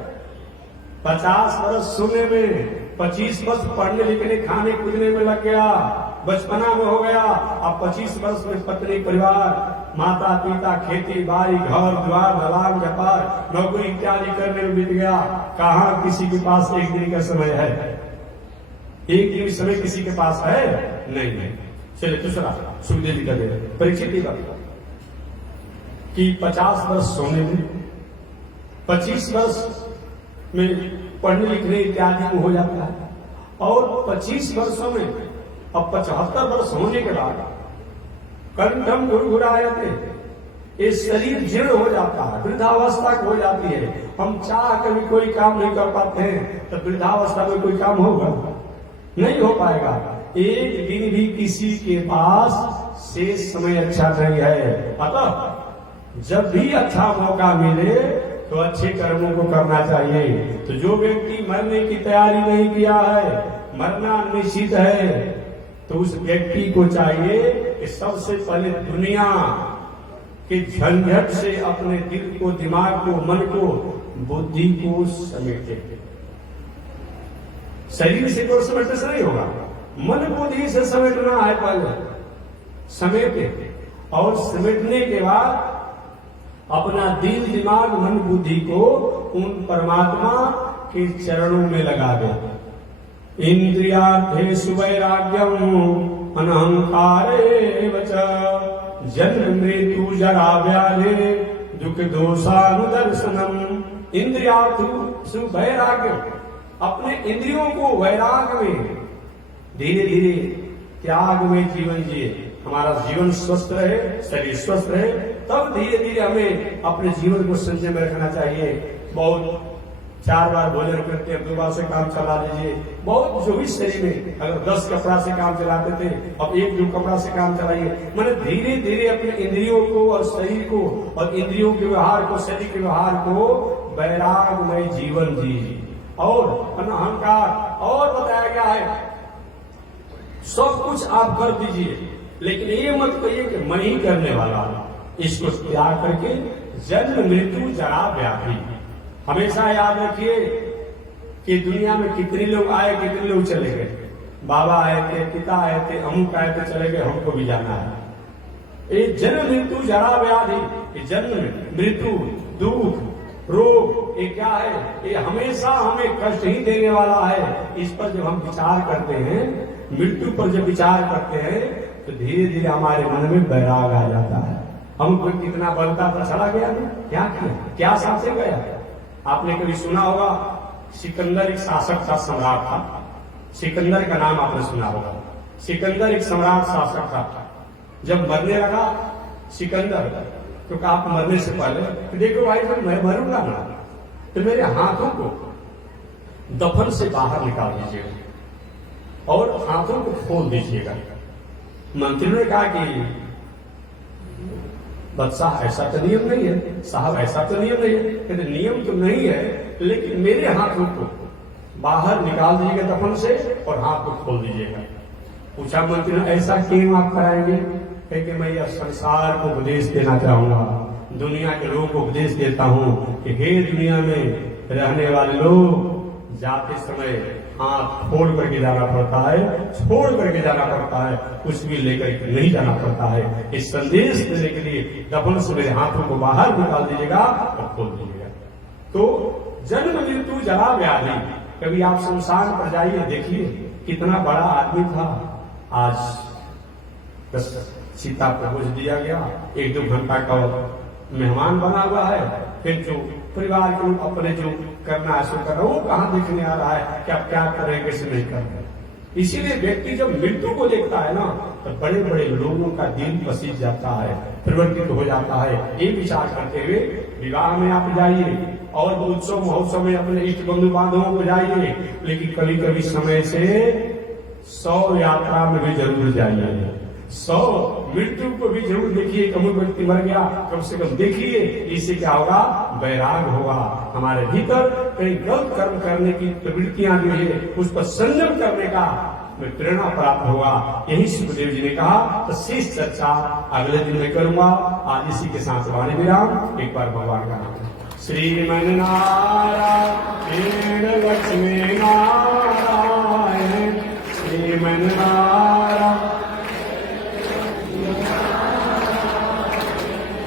50 वर्ष सोने में, 25 वर्ष पढ़ने लिखने खाने कूदने में लग गया, बचपना में हो गया। अब 25 वर्ष में पत्नी परिवार, माता पिता, खेती बाड़ी, घर द्वार, दलान व्यापार, नौकरी इत्यादि करने में बीत गया। कहां किसी के पास एक दिन का समय है? एक दिन समय किसी के पास है? नहीं। चलिए दूसरा सुखदेव जी का दे परीक्षित की बात कि 50 वर्ष सोने में, 25 वर्ष में पढ़ने लिखने इत्यादि में हो जाता है, और 25 वर्षों में अब 75 वर्ष होने के बाद कंठम घुरघुराए थे, ये शरीर जीर्ण हो जाता है, वृद्धावस्था हो जाती है। हम चाह कभी कोई काम नहीं कर पाते हैं तो वृद्धावस्था में कोई काम होगा नहीं, हो पाएगा। एक दिन भी किसी के पास शेष समय अच्छा नहीं है। अतः जब भी अच्छा मौका मिले तो अच्छे कर्मों को करना चाहिए। तो जो व्यक्ति मरने की तैयारी नहीं किया है, मरना निश्चित है, तो उस व्यक्ति को चाहिए कि सबसे पहले दुनिया के झंझट से अपने दिल को, दिमाग को, मन को, बुद्धि को समेटे। शरीर से कोई समेटने से नहीं होगा, मन बुद्धि से समेटना है पहले, समेटे। और समेटने के बाद अपना दिल, दिमाग, मन, बुद्धि को उन परमात्मा के चरणों में लगा दे। इंद्रियार्थेषु वैराग्यम अनहंकारेव च जन्म मृत्यु जरा व्याधि दुख दोषानुदर्शनम। इंद्रियार्थेषु वैराग्यम, अपने इंद्रियों को वैराग में धीरे धीरे त्याग में जीवन जिए। हमारा जीवन स्वस्थ रहे, शरीर स्वस्थ रहे, तब धीरे धीरे हमें अपने जीवन को संजय में रखना चाहिए। बहुत 4 बार भोजन करते हैं, 2 बार से काम चला लीजिए। बहुत जो भी शरीर में अगर 10 कपड़ा से काम चलाते थे, अब 1-2 कपड़ा से काम चलाइए। मैंने धीरे धीरे अपने इंद्रियों को और शरीर को और इंद्रियों के व्यवहार को, शरीर के व्यवहार को वैरागमय जीवन जी। और अहंकार और बताया गया है सब कुछ आप कर दीजिए, लेकिन ये मत कहिए कि मैं ही करने वाला हूं। इसको त्याग करके जन्म मृत्यु जरा व्याधि। हमेशा याद रखिए कि दुनिया में कितने लोग आए, कितने लोग चले गए। बाबा आए थे, पिता आए थे, अमुक आए थे, चले गए, हमको भी जाना है। ये जन्म मृत्यु जरा व्याधि, ये जन्म मृत्यु दुख रोग, ये क्या है? ये हमेशा हमें कष्ट ही देने वाला है। इस पर जब हम विचार करते हैं, मृत्यु पर जब विचार करते हैं, तो धीरे धीरे हमारे मन में वैराग आ जाता है। हमको कितना बलता था, चला गया ना, क्या किया, क्या साथ गया। आपने कभी सुना होगा, सिकंदर एक शासक था, सम्राट था। सिकंदर का नाम आपने सुना होगा। सिकंदर एक सम्राट शासक था। जब मरने लगा सिकंदर, तो कहा आप मरने से पहले तो देखो भाई, जब मैं मरूंगा ना तो मेरे हाथों को दफन से बाहर निकाल दीजिएगा और हाथों को खोल दीजिएगा। मंत्री ने कहा कि बादशाह ऐसा तो नियम नहीं है, साहब ऐसा तो नियम नहीं है। कहते नियम तो नहीं है, लेकिन मेरे हाथों को बाहर निकाल दीजिएगा दफन से और हाथ को खोल दीजिएगा। पूछा मंत्री ने, ऐसा क्यों आप कराएंगे? कि मैं यह संसार को उपदेश देना चाहूंगा, दुनिया के लोगों को उपदेश देता हूं कि हे दुनिया में रहने वाले लोग, जाते समय हाथ फोड़ करके जाना पड़ता है, छोड़ करके जाना पड़ता है, कुछ भी लेकर नहीं जाना पड़ता है। इस संदेश देने के लिए दफन से मेरे हाथों को बाहर निकाल दीजिएगा और खोल दीजिएगा। तो जन्म मृत्यु जरा व्याधि। कभी आप शमशान पर जाइए, देखिए कितना बड़ा आदमी था, आज बस सीता को भोज दिया गया, 1-2 घंटा का मेहमान बना हुआ है। फिर जो परिवार के लोग अपने जो करना है सो कर रहे, वो कहाँ देखने आ रहा है कि आप क्या कर रहे हैं, कैसे नहीं कर रहे। इसीलिए व्यक्ति जब मृत्यु को देखता है ना, तो बड़े बड़े लोगों का दिल पसीज जाता है, परिवर्तित हो जाता है। ये विचार करते हुए विवाह में आप जाइए और उत्सव महोत्सव में अपने इष्ट बंधु बांधवों को जाइए, लेकिन कभी कभी समय से 100 यात्रा में भी जरूर जाइए। 100 मृत्यु को भी जरूर देखिए। कभी व्यक्ति मर गया, कम से कम देखिए। इससे क्या होगा? वैराग होगा। हमारे भीतर कहीं गलत कर्म करने की प्रवृत्तियां जो है, उस पर संयम करने का प्रेरणा प्राप्त होगा। यही सुखदेव जी ने कहा। तो शेष चर्चा अगले दिन में करूंगा। आज इसी के साथ वाणी विराम। एक बार भगवान का नाम श्रीमन नारायण लक्ष्मी नारायण, श्रीमन नारायण,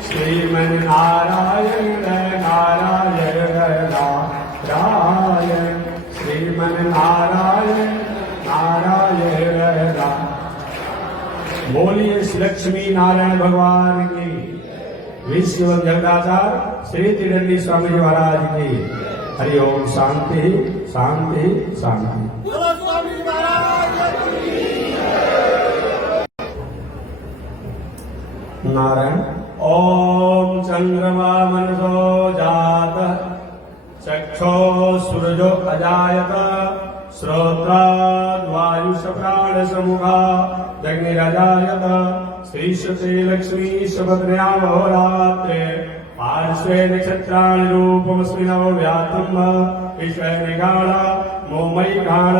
श्रीमन नारायण नारायण नारायण, श्रीमन नारायण नारायण। बोलिए श्री लक्ष्मी नारायण भगवान की, विश्व जगदाचार्य श्री त्रिदंडी स्वामी जी महाराज की। हरि ओम। शांति शांति शांति। नारायण ओम चंद्रमा मनसो जातः चक्षो सूरजो अजायत श्रोत्राद्वायुष प्राण समुखा अग्निरजायत श्रीशते लक्ष्मी सुभद्रयामहोरात्रे पार्श्वे नक्षत्राणि रूपमस्मिनो व्यातम् विश्वे निगाढ मोमयि गाढ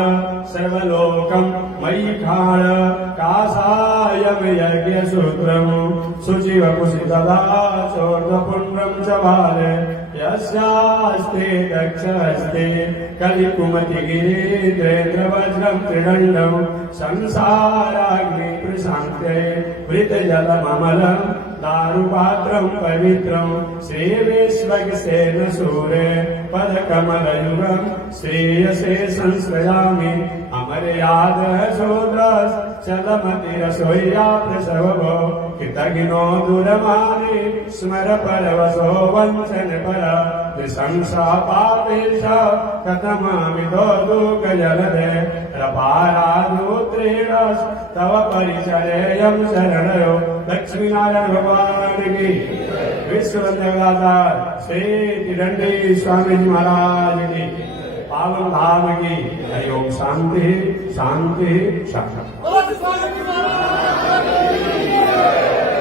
सर्वलोकं मयि गाढ कासायं यज्ञसूत्रम् शुचिवपुषितदा चोर्ध्वपुण्ड्रं च भारे यस्यास्ते दक्षहस्ते कलिकुमतिगिरीन्द्रेन्द्रवज्रं त्रिदण्डं संसाराग्नि प्रशान्ते वृतजलममलं दारुपात्रं पवित्रं श्रीविश्वक्सेन सूरे पदकमलयुगं श्रेयसे संश्रयामि अमर्यादः शूद्रस् चलमतिरसोया प्रसवो कृतघ्नो दूरमाने स्मर परवशो वञ्चन पर त्रिशंसा पापेश कथमामितो दुःखजलदे प्रपारादुत्रेणस् तव परिचरेयं शरणयो लक्ष्मीनारायण भगवान की विश्ववंदनादार श्री तिरंडी स्वामी जी महाराज की पावन धाम की हरि ओम शांति शांति शांति।